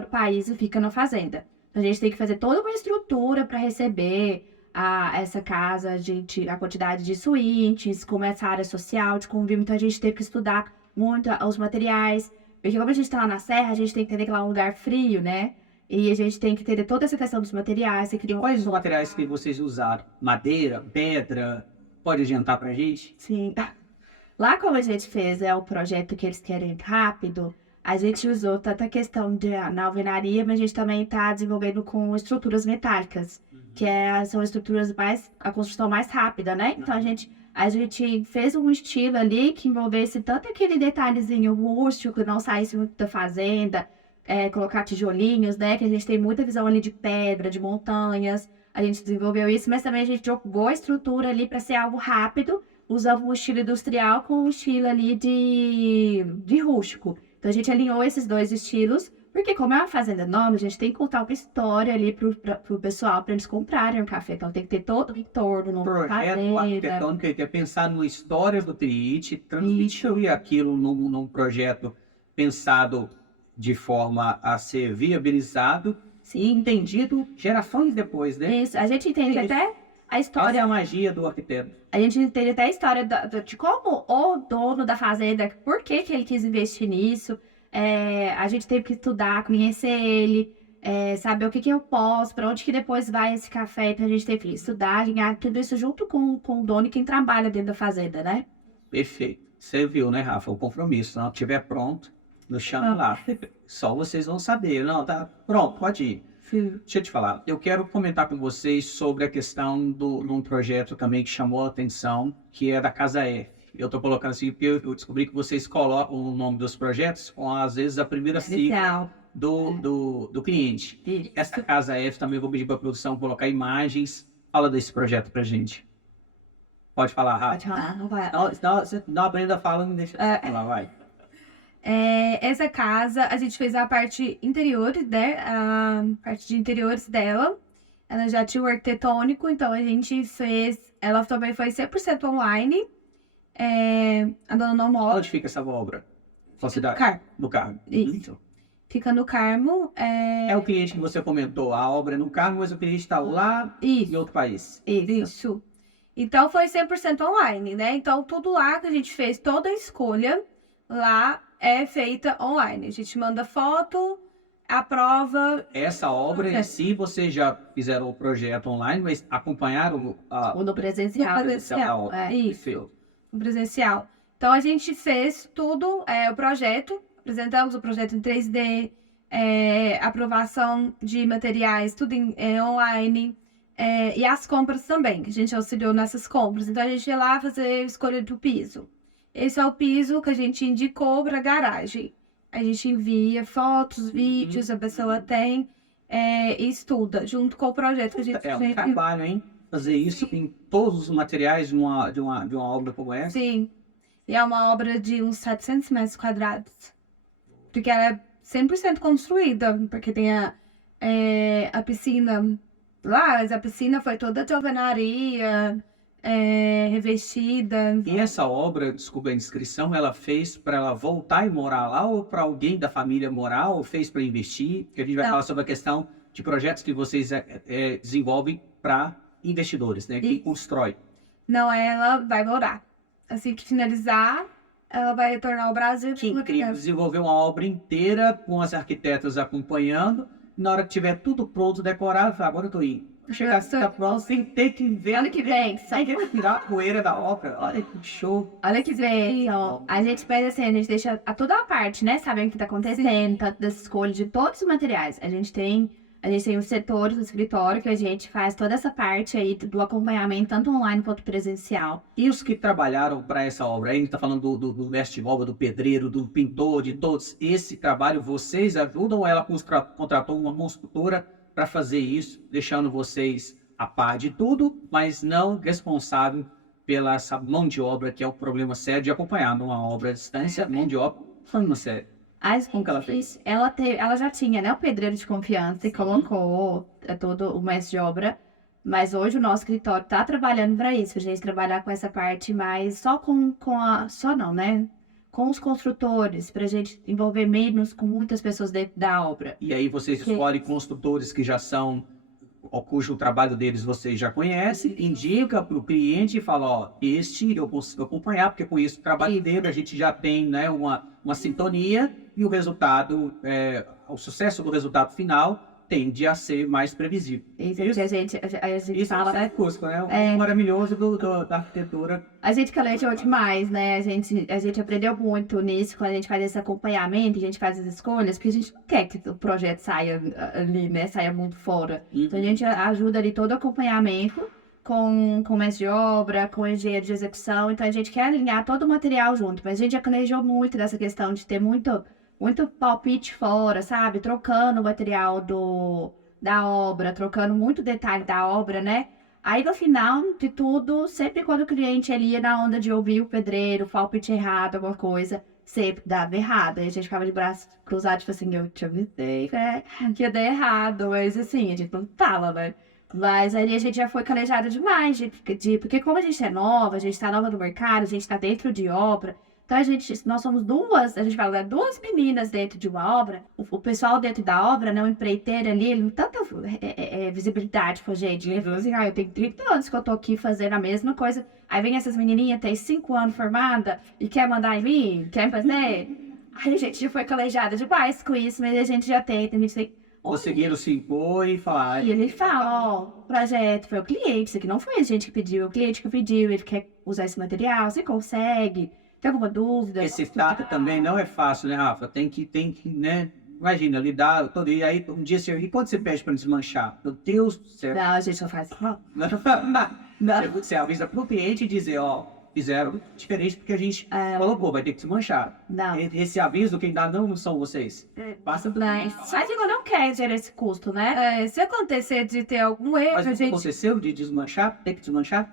do país e ficam na fazenda. Então, a gente tem que fazer toda uma estrutura para receber essa casa, a quantidade de suítes, como essa área social de convívio. Então, a gente teve que estudar muito os materiais, porque como a gente tá lá na serra, a gente tem que entender que lá é um lugar frio, né? E a gente tem que entender toda essa questão dos materiais. E quais os materiais que vocês usaram? Madeira, pedra? Pode adiantar pra gente? Sim. Lá como a gente fez o projeto que eles querem rápido, a gente usou tanta questão na alvenaria, mas a gente também está desenvolvendo com estruturas metálicas, que são estruturas a construção mais rápida, né? Então a gente fez um estilo ali que envolvesse tanto aquele detalhezinho rústico, não saísse muito da fazenda, colocar tijolinhos, né? Que a gente tem muita visão ali de pedra, de montanhas. A gente desenvolveu isso, mas também a gente jogou a estrutura ali para ser algo rápido, usando um estilo industrial com um estilo ali de rústico. Então a gente alinhou esses dois estilos, porque como é uma fazenda nova, a gente tem que contar uma história ali pro pessoal, para eles comprarem o café. Então tem que ter todo o entorno, no projeto arquitetônico, ele quer pensar na história do Triite, transmitir aquilo num projeto pensado de forma a ser viabilizado e entendido gerações depois, né? Isso, a gente entende até a história. Essa é a magia do arquiteto. A gente entende até a história de como o dono da fazenda, por que ele quis investir nisso. A gente teve que estudar, conhecer ele, saber o que eu posso, para onde que depois vai esse café. Então a gente teve que estudar, alinhar tudo isso junto com o dono e quem trabalha dentro da fazenda, né? Perfeito. Você viu, né, Rafa? O compromisso. Se não estiver pronto, nos chama lá. Só vocês vão saber. Não, tá pronto, pode ir. Sim. Deixa eu te falar. Eu quero comentar com vocês sobre a questão de um projeto também que chamou a atenção, que é da Casa F. Eu estou colocando assim, porque eu descobri que vocês colocam o nome dos projetos com, às vezes, a primeira sigla do cliente. Isso. Essa Casa F também eu vou pedir para a produção colocar imagens. Fala desse projeto pra gente. Pode falar, Rafa. Pode falar, não vai. Não, a Brenda fala, não deixa eu falar, vai. Essa casa, a gente fez a parte interior, né? A parte de interiores dela. Ela já tinha o arquitetônico, então a gente fez... Ela também foi 100% online. A dona não mora. Onde fica essa obra? Qual cidade? Carmo. No Carmo. Isso. Fica no Carmo. É o cliente que você comentou, a obra é no Carmo, mas o cliente está lá em outro país. Isso. Então foi 100% online, né? Então tudo lá que a gente fez, toda a escolha lá é feita online. A gente manda foto, aprova. Essa obra em si, vocês já fizeram o projeto online, mas acompanharam O do presencial. a obra. Isso. No presencial. Então a gente fez tudo, o projeto, apresentamos o projeto em 3D, aprovação de materiais, tudo online. E as compras também, que a gente auxiliou nessas compras. Então a gente ia lá fazer a escolha do piso. Esse é o piso que a gente indicou para a garagem. A gente envia fotos, vídeos, a pessoa tem e estuda junto com o projeto que a gente É um trabalho, hein? Fazer isso em todos os materiais de uma obra como essa. Sim. E é uma obra de uns 700 metros quadrados. Porque ela é 100% construída. Porque tem a piscina lá, mas a piscina foi toda de alvenaria, revestida. E essa obra, desculpa a indiscrição, ela fez para ela voltar e morar lá ou para alguém da família morar ou fez para investir? Porque a gente vai falar sobre a questão de projetos que vocês desenvolvem para investidores, né? Quem constrói. Não, ela vai morar. Assim que finalizar, ela vai retornar ao Brasil. Que incrível, desenvolver uma obra inteira com as arquitetas acompanhando. Na hora que tiver tudo pronto, decorado, fala, agora eu tô indo. Chegar a pronto, sem ter que ver. Ano que vem, Sai que tirar a poeira da obra. Olha que show. olha que vem, ó. A gente faz assim, a gente deixa toda a parte, né? Sabendo o que tá acontecendo, tanto das escolhas de todos os materiais. A gente tem os setores do escritório que a gente faz toda essa parte aí do acompanhamento, tanto online quanto presencial. E os que trabalharam para essa obra? Aí a gente está falando do mestre de obra, do pedreiro, do pintor, de todos. Esse trabalho, vocês ajudam ou ela contratou uma construtora para fazer isso, deixando vocês a par de tudo, mas não responsável pela essa mão de obra, que é o problema sério de acompanhar numa obra à distância, mão de obra, falando sério. Como que ela fez? Ela já tinha, né, o pedreiro de confiança e colocou todo o mestre de obra, mas hoje o nosso escritório está trabalhando para isso, a gente trabalhar com essa parte mais só só não, né? Com os construtores, para a gente envolver menos com muitas pessoas dentro da obra. E aí vocês escolhem construtores que já são, cujo trabalho deles vocês já conhecem, indica para o cliente e fala, ó, este eu consigo acompanhar, porque com isso o trabalho dele a gente já tem, né, uma sintonia e o resultado, o sucesso do resultado final tende a ser mais previsível. Isso. A gente Isso fala... é Cusco, né? O maravilhoso da arquitetura. A gente calejou demais, né? A gente aprendeu muito nisso, quando a gente faz esse acompanhamento, a gente faz as escolhas, porque a gente não quer que o projeto saia ali, né? Saia muito fora. Então a gente ajuda ali todo o acompanhamento com o mestre de obra, com o engenheiro de execução. Então a gente quer alinhar todo o material junto, mas a gente já calejou muito dessa questão de ter muito palpite fora, sabe? Trocando o material da obra, trocando muito detalhe da obra, né? Aí, no final de tudo, sempre quando o cliente ele ia na onda de ouvir o pedreiro, palpite errado, alguma coisa, sempre dava errado. Aí a gente ficava de braço cruzado, tipo assim, eu te avisei, né? Que ia dar errado, mas assim, a gente não fala, né? Mas aí a gente já foi calejado demais, porque como a gente é nova, a gente tá nova no mercado, a gente tá dentro de obra. Então, nós somos a gente fala, duas meninas dentro de uma obra. O pessoal dentro da obra, né, o empreiteiro ali, ele não tem tanta visibilidade com a gente. Ele falou assim, eu tenho 30 anos que eu tô aqui fazendo a mesma coisa. Aí vem essas menininhas, tem 5 anos formada e quer mandar em mim, quer fazer. Aí a gente já foi calejada demais com isso, mas a gente já tem. Conseguiram se impor e falar. E ele fala, o projeto foi o cliente, isso aqui não foi a gente que pediu, o cliente que pediu, ele quer usar esse material, você consegue. Tem alguma dúvida? Esse trata também não é fácil, né, Rafa? Tem que, né? Imagina, lidar todo. E aí, um dia você. E quando você pede para desmanchar? Meu Deus do céu. Não, a gente não faz. Não. Você avisa pro cliente e dizer, ó, fizeram diferente porque a gente colocou, vai ter que desmanchar. Não. Esse aviso quem dá não são vocês. Passa por Mas a gente não quer gerar esse custo, né? Se acontecer de ter algum erro, Mas a não gente... aconteceu de desmanchar? Tem que desmanchar?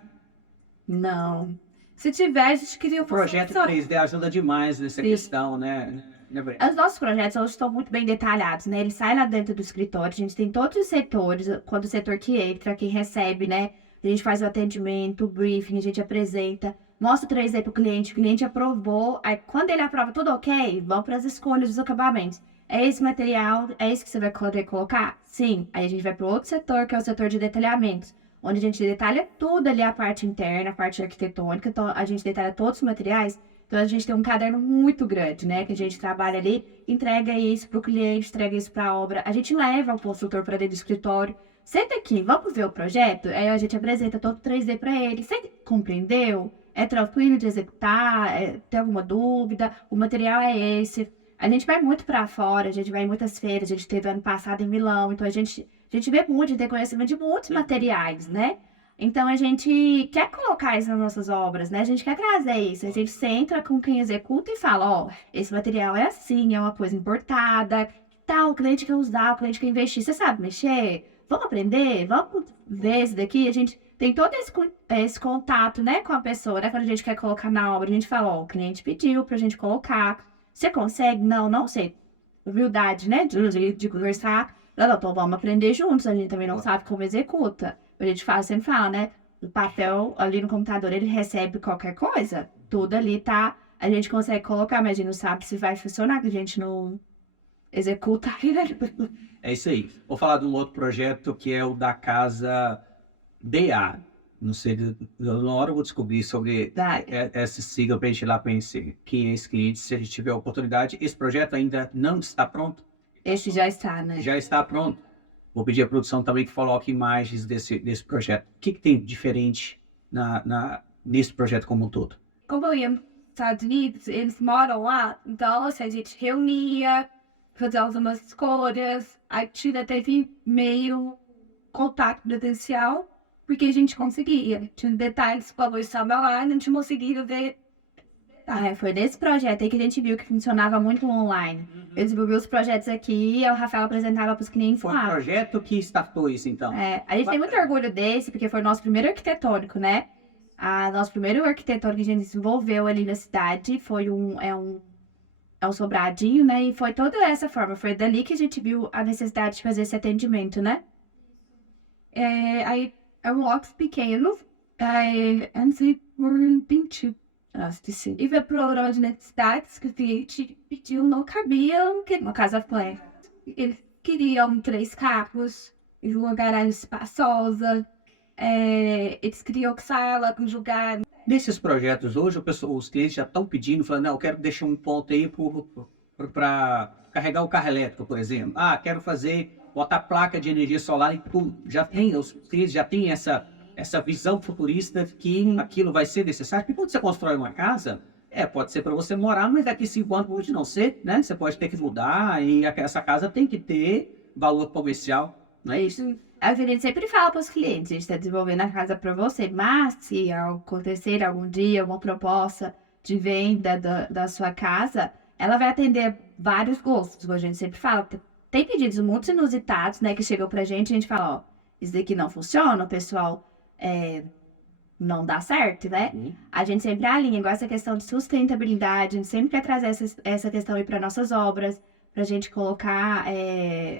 Não. Se tiver, a gente queria O projeto 3D ajuda demais nessa questão, né? Os nossos projetos hoje estão muito bem detalhados, né? Ele sai lá dentro do escritório, a gente tem todos os setores, quando o setor que entra, quem recebe, né? A gente faz o atendimento, o briefing, a gente apresenta, mostra o 3D para o cliente aprovou, aí quando ele aprova tudo ok, vamos para as escolhas dos acabamentos. É esse material, é esse que você vai poder colocar? Sim. Aí a gente vai para o outro setor, que é o setor de detalhamentos, onde a gente detalha tudo ali, a parte interna, a parte arquitetônica, então a gente detalha todos os materiais. Então a gente tem um caderno muito grande, né, que a gente trabalha ali, entrega isso para o cliente, entrega isso para a obra, a gente leva o consultor para dentro do escritório, senta aqui, vamos ver o projeto? Aí a gente apresenta todo o 3D para ele, você compreendeu? É tranquilo de executar? Tem alguma dúvida? O material é esse. A gente vai muito para fora, a gente vai em muitas feiras, a gente teve ano passado em Milão, então a gente vê muito, a gente tem conhecimento de muitos materiais, né? Então, a gente quer colocar isso nas nossas obras, né? A gente quer trazer isso. A gente senta com quem executa e fala, ó, esse material é assim, é uma coisa importada, tal, o cliente quer usar, o cliente quer investir. Você sabe mexer? Vamos aprender? Vamos ver isso daqui? A gente tem todo esse contato, né, com a pessoa, né? Quando a gente quer colocar na obra, a gente fala, ó, o cliente pediu pra gente colocar. Você consegue? Não sei. Humildade, né? De conversar. Não, então vamos aprender juntos. A gente também não sabe como executa. A gente sempre fala, né? O papel ali no computador, ele recebe qualquer coisa. Tudo ali tá... A gente consegue colocar, mas a gente não sabe se vai funcionar, que a gente não executa. É isso aí. Vou falar de um outro projeto que é o da casa DA. Não sei, na hora eu vou descobrir sobre Vai. essa sigla para a gente ir lá conhecer quem é esse cliente, se a gente tiver a oportunidade. Esse projeto ainda não está pronto? Esse já está, né? Já está pronto. Vou pedir à produção também que coloque imagens desse projeto. O que tem de diferente nesse projeto como um todo? Como eu ia nos Estados Unidos, eles moram lá, então assim, a gente reunia, fazia algumas escolhas, a Tina teve meio contato presencial, porque a gente conseguia. Tinha detalhes que o valor estava lá, a gente conseguia ver. Foi nesse projeto aí que a gente viu que funcionava muito online. Eu desenvolvi os projetos aqui e o Rafael apresentava para os clientes Foi um lá. projeto que startou isso, então? A gente tem muito orgulho desse, porque foi o nosso primeiro arquitetônico, né? Nosso primeiro arquitetônico que a gente desenvolveu ali na cidade foi um sobradinho, né? E foi toda essa forma. Foi dali que a gente viu a necessidade de fazer esse atendimento, né? Aí, blocos pequenos, antes de 20. E foi programa de necessidades que o cliente pediu, não cabiam, uma casa plena. Eles queriam 3 carros, uma garagem espaçosa, eles queriam sala com lugar. Nesses projetos hoje, os clientes já estão pedindo, falando, não, eu quero deixar um ponto aí para carregar o carro elétrico, por exemplo. Quero botar placa de energia solar em tudo. Os clientes já têm essa visão futurista que aquilo vai ser necessário. Porque quando você constrói uma casa, pode ser para você morar, mas daqui 5 anos pode não ser, né? Você pode ter que mudar e essa casa tem que ter valor comercial, não é isso? A gente sempre fala para os clientes, a gente está desenvolvendo a casa para você, mas se acontecer algum dia uma proposta de venda da sua casa, ela vai atender vários gostos, como a gente sempre fala. Tem pedidos muito inusitados, né, que chegam para a gente fala, isso daqui não funciona, pessoal, não dá certo, né? A gente sempre alinha, igual essa questão de sustentabilidade, a gente sempre quer trazer essa questão aí para nossas obras, para a gente colocar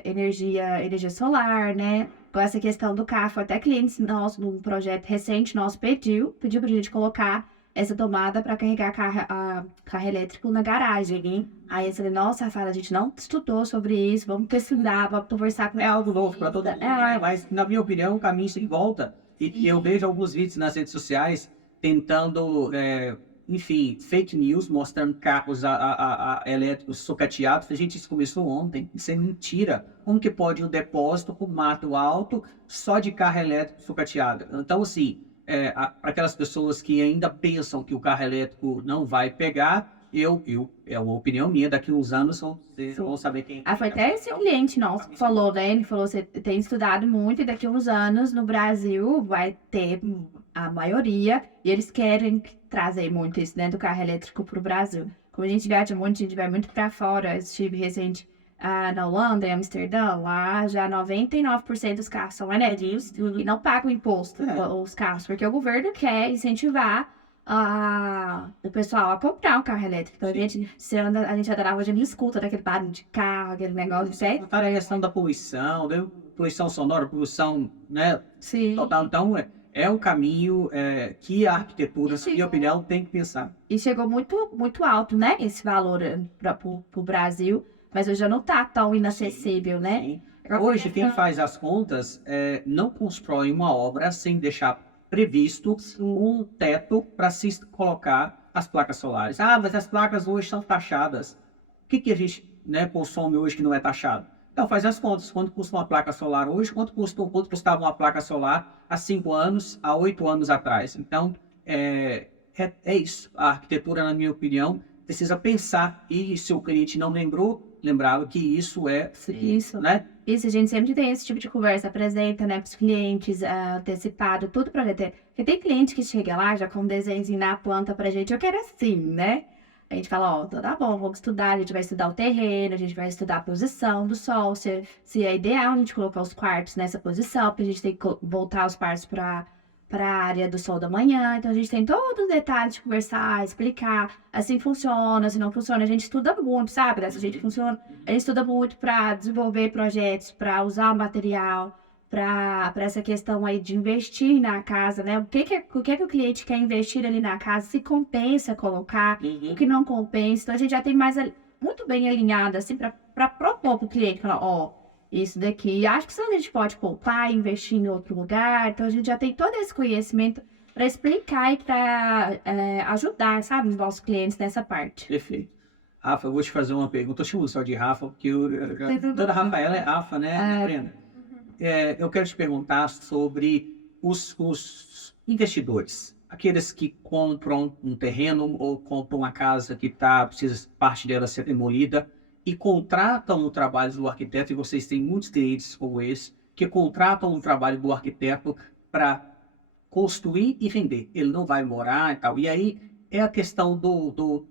energia solar, né? Com essa questão do carro, até clientes nossos, num projeto recente nosso, pediu pra gente colocar essa tomada para carregar carro elétrico na garagem. Aí eu falei, nossa, Rafael, a gente não estudou sobre isso, vamos estudar, vamos conversar com Algo novo para todo mundo, mas na minha opinião o caminho sem volta. E eu vejo alguns vídeos nas redes sociais tentando, enfim, fake news, mostrando carros elétricos sucateados. Gente, isso começou ontem, isso é mentira. Como que pode um depósito com mato alto só de carro elétrico sucateado? Então, assim, para aquelas pessoas que ainda pensam que o carro elétrico não vai pegar, é uma opinião minha, daqui uns anos vocês vão saber quem... Foi até esse cliente nosso que falou, né? Ele falou, você tem estudado muito e daqui uns anos no Brasil vai ter a maioria e eles querem trazer muito isso, né, do carro elétrico para o Brasil. Como a gente viaja muito, a gente vai muito para fora. Eu estive recente na Holanda, em Amsterdã, lá já 99% dos carros são elétricos e não pagam imposto, os carros, porque o governo quer incentivar o pessoal a comprar um carro elétrico. Então, a gente anda na rua, a gente escuta daquele barulho de carro, aquele negócio de certo. A questão da poluição, poluição sonora, poluição, né? Sim. Total. Então, é um caminho que a arquitetura, na minha opinião, tem que pensar. E chegou muito, muito alto, né? Esse valor para o Brasil, mas hoje já não está tão inacessível, né? Sim. Hoje, quem faz as contas não constrói uma obra sem deixar previsto um teto para se colocar as placas solares. Mas as placas hoje são taxadas. O que a gente consome hoje que não é taxado? Então, faz as contas. Quanto custa uma placa solar hoje? Quanto custava uma placa solar há 5 anos, há 8 anos atrás? Então, é isso. A arquitetura, na minha opinião, precisa pensar. E se o cliente não lembrava que isso é... Isso, né? Isso, a gente sempre tem esse tipo de conversa, apresenta, né, para os clientes, antecipado, tudo para ver. Porque tem cliente que chega lá já com um desenhozinho na planta pra gente, eu quero assim, né? A gente fala, tá bom, vamos estudar, a gente vai estudar o terreno, a gente vai estudar a posição do sol, se é ideal a gente colocar os quartos nessa posição, porque a gente tem que voltar os quartos para a área do sol da manhã, então a gente tem todos os detalhes de conversar, explicar, assim funciona, se não funciona, a gente estuda muito, sabe? A gente estuda muito para desenvolver projetos, para usar material, para essa questão aí de investir na casa, né? O que o cliente quer investir ali na casa, se compensa colocar, o que não compensa, então a gente já tem muito bem alinhado, assim, para propor para o cliente, falar, isso daqui. Acho que a gente pode poupar, investir em outro lugar. Então, a gente já tem todo esse conhecimento para explicar e para ajudar, sabe, os nossos clientes nessa parte. Perfeito. Rafa, eu vou te fazer uma pergunta. Eu chamo só de Rafa, porque toda Rafaela é Rafa, né, Brenda? Eu quero te perguntar sobre os investidores. Aqueles que compram um terreno ou compram uma casa que precisa parte dela ser demolida e contratam o trabalho do arquiteto, e vocês têm muitos clientes como esse, que contratam o trabalho do arquiteto para construir e vender. Ele não vai morar e tal. E aí é a questão do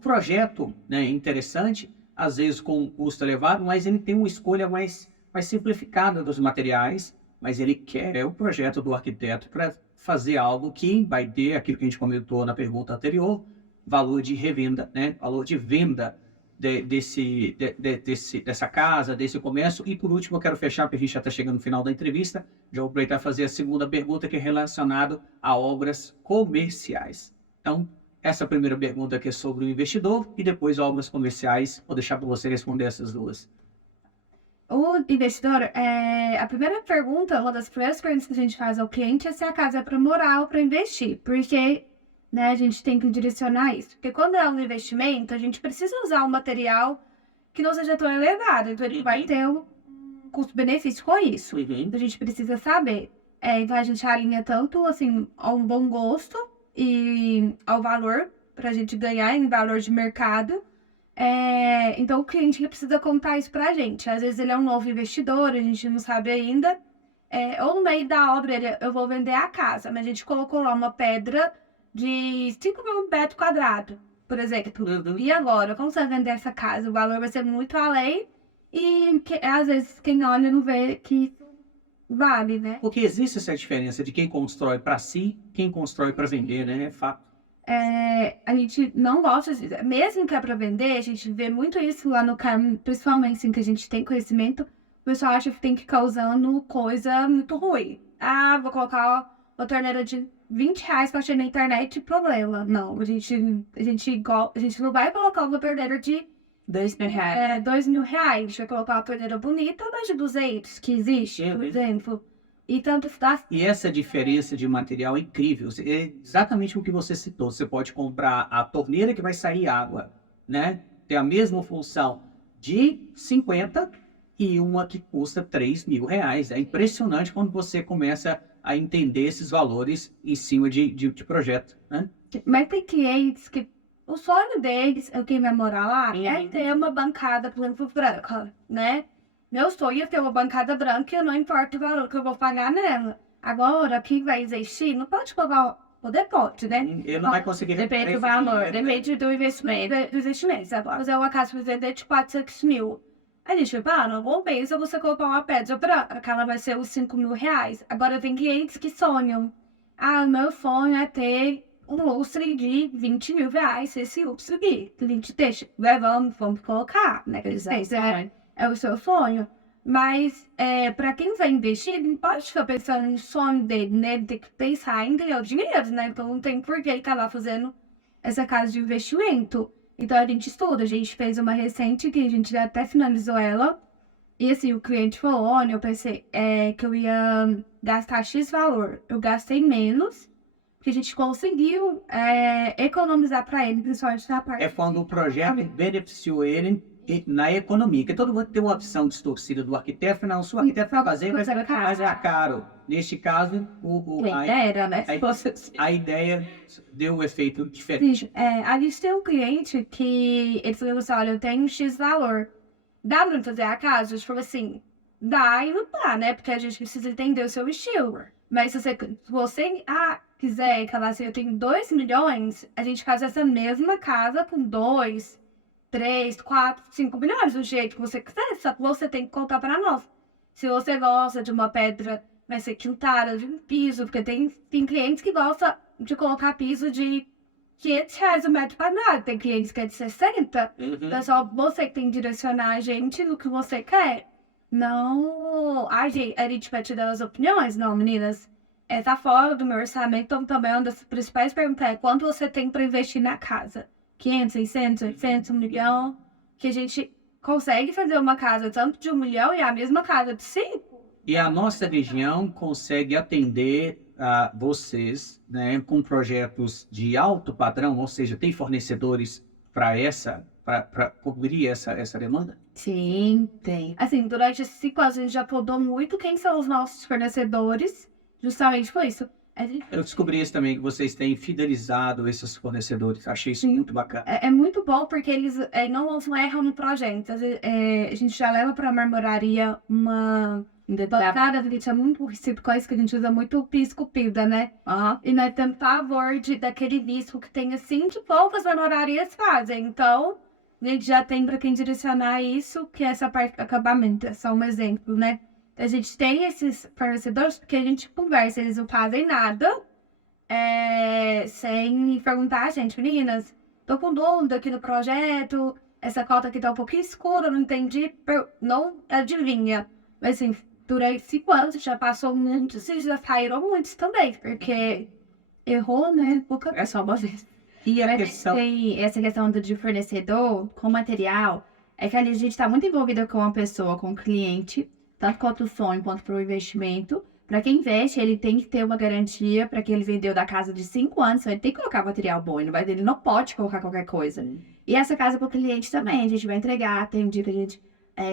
projeto, né, interessante, às vezes com um custo elevado, mas ele tem uma escolha mais simplificada dos materiais, mas ele quer o projeto do arquiteto para fazer algo que vai ter, aquilo que a gente comentou na pergunta anterior, valor de revenda, né, valor de venda dessa casa, desse comércio. E por último, eu quero fechar, porque a gente já está chegando no final da entrevista, já vou aproveitar e fazer a segunda pergunta, que é relacionada a obras comerciais. Então, essa primeira pergunta aqui é sobre o investidor, e depois obras comerciais. Vou deixar para você responder essas duas. O investidor, a primeira pergunta, uma das primeiras perguntas que a gente faz ao cliente é se a casa é para morar ou para investir, porque, né, a gente tem que direcionar isso. Porque quando é um investimento, a gente precisa usar um material que não seja tão elevado, então ele vai ter um custo-benefício com isso. Então a gente precisa saber. Então a gente alinha tanto, assim, ao bom gosto e ao valor, para a gente ganhar em valor de mercado. Então o cliente precisa contar isso pra gente. Às vezes ele é um novo investidor, a gente não sabe ainda. Ou no meio da obra, eu vou vender a casa, mas a gente colocou lá uma pedra de 5 mil metros quadrados, por exemplo. E agora, como você vai vender essa casa? O valor vai ser muito além e às vezes quem olha não vê que vale, né? Porque existe essa diferença de quem constrói para si, quem constrói para vender, né? É fato. A gente não gosta, mesmo que é para vender, a gente vê muito isso lá no Carmo, principalmente assim, que a gente tem conhecimento, o pessoal acha que tem que ficar usando coisa muito ruim. Vou colocar uma torneira de R$20 pra achar na internet, problema. Não, a gente não vai colocar uma torneira de R$2.000. R$2.000. A gente vai colocar uma torneira bonita, mas de 200, que existe, por exemplo. E tanto dá. E essa diferença de material é incrível. É exatamente o que você citou. Você pode comprar a torneira que vai sair água, né? Tem a mesma função de 50 e uma que custa R$3.000. É impressionante quando você começa a entender esses valores em cima de projeto, né? Mas tem clientes que o sonho deles, quem vai morar lá, é ter uma bancada, por exemplo, branca, né? Meu sonho é ter uma bancada branca e não importa o valor que eu vou pagar nela. Agora, quem vai investir, não pode colocar. Poder pode, né? Ele não vai conseguir. Depende do valor, depende do investimento. Se eu fazer uma casa para vender de 400 mil, a gente vai, não vou bem se você colocar uma pedra branca, que ela vai ser os R$5.000. Agora, tem clientes que sonham. O meu sonho é ter um lustre de R$20.000, se esse lustre vir. A gente deixa, vamos colocar, né? É o seu sonho. Mas, para quem vai investir, não pode ficar pensando no sonho dele, né? Ele tem que pensar em ganhar dinheiro, né? Então, não tem por que ele estar lá fazendo essa casa de investimento. Então, a gente estuda. A gente fez uma recente que a gente já até finalizou ela. E, assim, o cliente falou, olha, eu pensei que eu ia gastar X valor. Eu gastei menos, porque a gente conseguiu economizar para ele, principalmente na parte... É quando o projeto beneficiou ele na economia, que todo mundo tem uma opção distorcida do arquiteto, não, se o arquiteto vai fazer, mas é caro. Neste caso, a ideia deu um efeito diferente. A gente tem um cliente que ele falou assim, olha, eu tenho X valor. Dá pra fazer a casa? A gente falou assim, dá e não dá, né? Porque a gente precisa entender o seu estilo. Mas se você quiser falar assim, eu tenho 2 milhões, a gente faz essa mesma casa com 2, 3, 4, 5 milhões, do jeito que você quiser, só que você tem que contar para nós. Se você gosta de uma pedra, vai ser quintada, de um piso, porque tem clientes que gostam de colocar piso de R$500 o metro quadrado, tem clientes que é de 60, então só você que tem que direcionar a gente no que você quer. Não, a gente vai te dar as opiniões, não, meninas, tá fora do meu orçamento, então também uma das principais perguntas é quanto você tem para investir na casa? 500, 600, 800, 1 milhão, que a gente consegue fazer uma casa tanto de 1 milhão e a mesma casa de 5. E a nossa região consegue atender a vocês, né, com projetos de alto padrão, ou seja, tem fornecedores para cobrir essa demanda? Sim, tem. Assim, durante esses 5 anos a gente já podou muito quem são os nossos fornecedores, justamente por isso. A gente Eu descobri isso também, que vocês têm fidelizado esses fornecedores. Achei isso muito bacana. É muito bom porque eles não erram no projeto. A gente já leva para a marmoraria uma bancada, a gente é muito coisa que a gente usa muito pisco-pida, né? E nós temos pavor daquele disco que tem assim que poucas marmorarias fazem. Então, a gente já tem para quem direcionar isso, que é essa parte do acabamento. É só um exemplo, né? A gente tem esses fornecedores porque a gente conversa, eles não fazem nada sem perguntar, gente, meninas, tô com dúvida aqui no projeto, essa cota aqui tá um pouquinho escura, não entendi, não adivinha. Mas assim, durante 5 anos já passou muitos, já saíram muitos também, porque errou, né? É só uma vez. E a Mas questão... tem essa questão de fornecedor com material, é que ali a gente está muito envolvida com a pessoa, com o cliente, tanto quanto o sonho, quanto para o investimento. Para quem investe, ele tem que ter uma garantia para que ele vendeu da casa de 5 anos, então ele tem que colocar material bom, ele não pode colocar qualquer coisa. E essa casa para o cliente também, a gente vai entregar, tem um dia que a gente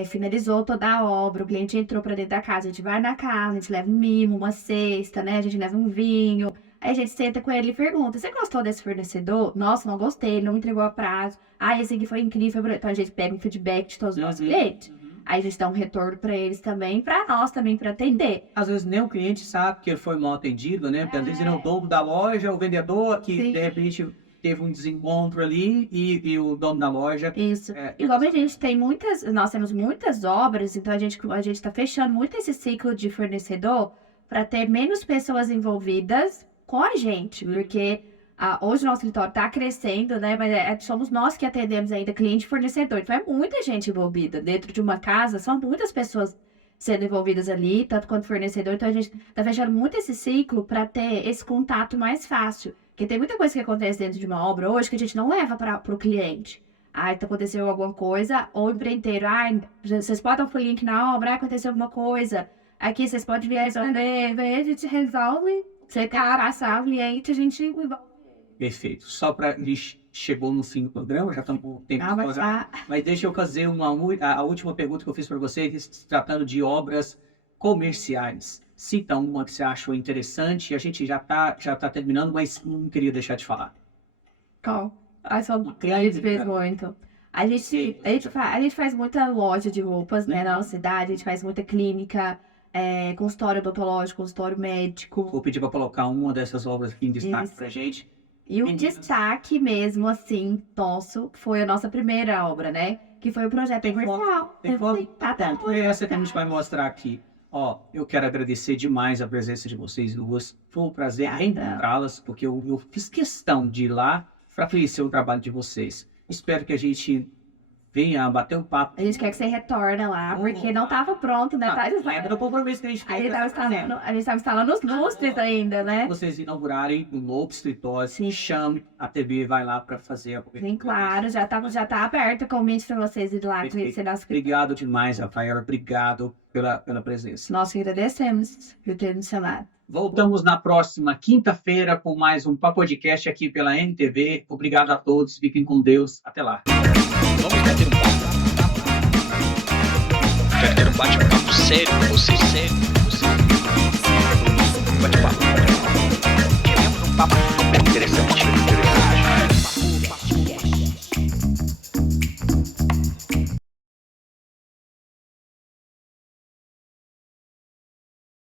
finalizou toda a obra, o cliente entrou para dentro da casa, a gente vai na casa, a gente leva um mimo, uma cesta, né? A gente leva um vinho, aí a gente senta com ele e pergunta, você gostou desse fornecedor? Nossa, não gostei, não entregou a prazo. Esse aqui foi incrível, então a gente pega um feedback de todos os nossos clientes. Aí a gente dá um retorno para eles também, para nós também, para atender. Às vezes nem o cliente sabe que ele foi mal atendido, né? Porque às vezes ele é o dono da loja, o vendedor, que Sim. de repente teve um desencontro ali e o dono da loja... Isso. Igual a gente tem nós temos muitas obras, então a gente está fechando muito esse ciclo de fornecedor para ter menos pessoas envolvidas com a gente, porque hoje o nosso escritório está crescendo, né? Mas somos nós que atendemos ainda cliente e fornecedor. Então é muita gente envolvida. Dentro de uma casa, são muitas pessoas sendo envolvidas ali, tanto quanto fornecedor. Então a gente está fechando muito esse ciclo para ter esse contato mais fácil. Porque tem muita coisa que acontece dentro de uma obra hoje que a gente não leva para o cliente. Aconteceu alguma coisa, ou o empreiteiro, vocês podem dar um link na obra, aconteceu alguma coisa. Aqui vocês podem vir resolver, a gente resolve. Você passar o cliente, a gente envolve. Perfeito. Só para... Chegou no fim do programa, já estamos com o tempo de pausar. Mas deixa eu fazer a última pergunta que eu fiz para vocês, tratando de obras comerciais. Cita uma que você achou interessante, a gente já tá terminando, mas não queria deixar de falar. Qual? Só a gente fez muito. A gente faz muita loja de roupas, né, na nossa cidade, a gente faz muita clínica, consultório odontológico, consultório médico. Vou pedir para colocar uma dessas obras aqui em destaque para gente. E o destaque mesmo, assim, nosso, foi a nossa primeira obra, né? Que foi o projeto comercial. Essa que a gente vai mostrar aqui. Eu quero agradecer demais a presença de vocês duas. Foi um prazer reencontrá-las, porque eu fiz questão de ir lá para conhecer o trabalho de vocês. Espero que a gente venha bater um papo. A gente quer que você retorne lá, porque não estava pronto, né? Lembra do compromisso que a gente fez. A gente estava instalando os lustres ainda, né? Vocês inaugurarem um novo escritório, chame a TV, vai lá para fazer a cobertura. Sim, claro, já tá aberto o convite para vocês ir lá conhecer nosso escritório. Obrigado demais, Rafaela. Obrigado pela presença. Nós que agradecemos por ter nos chamado. Voltamos na próxima quinta-feira com mais um podcast aqui pela NTV. Obrigado a todos, fiquem com Deus. Até lá. Vamos bater um papo. Quero ter um bate-papo sério com vocês, sério.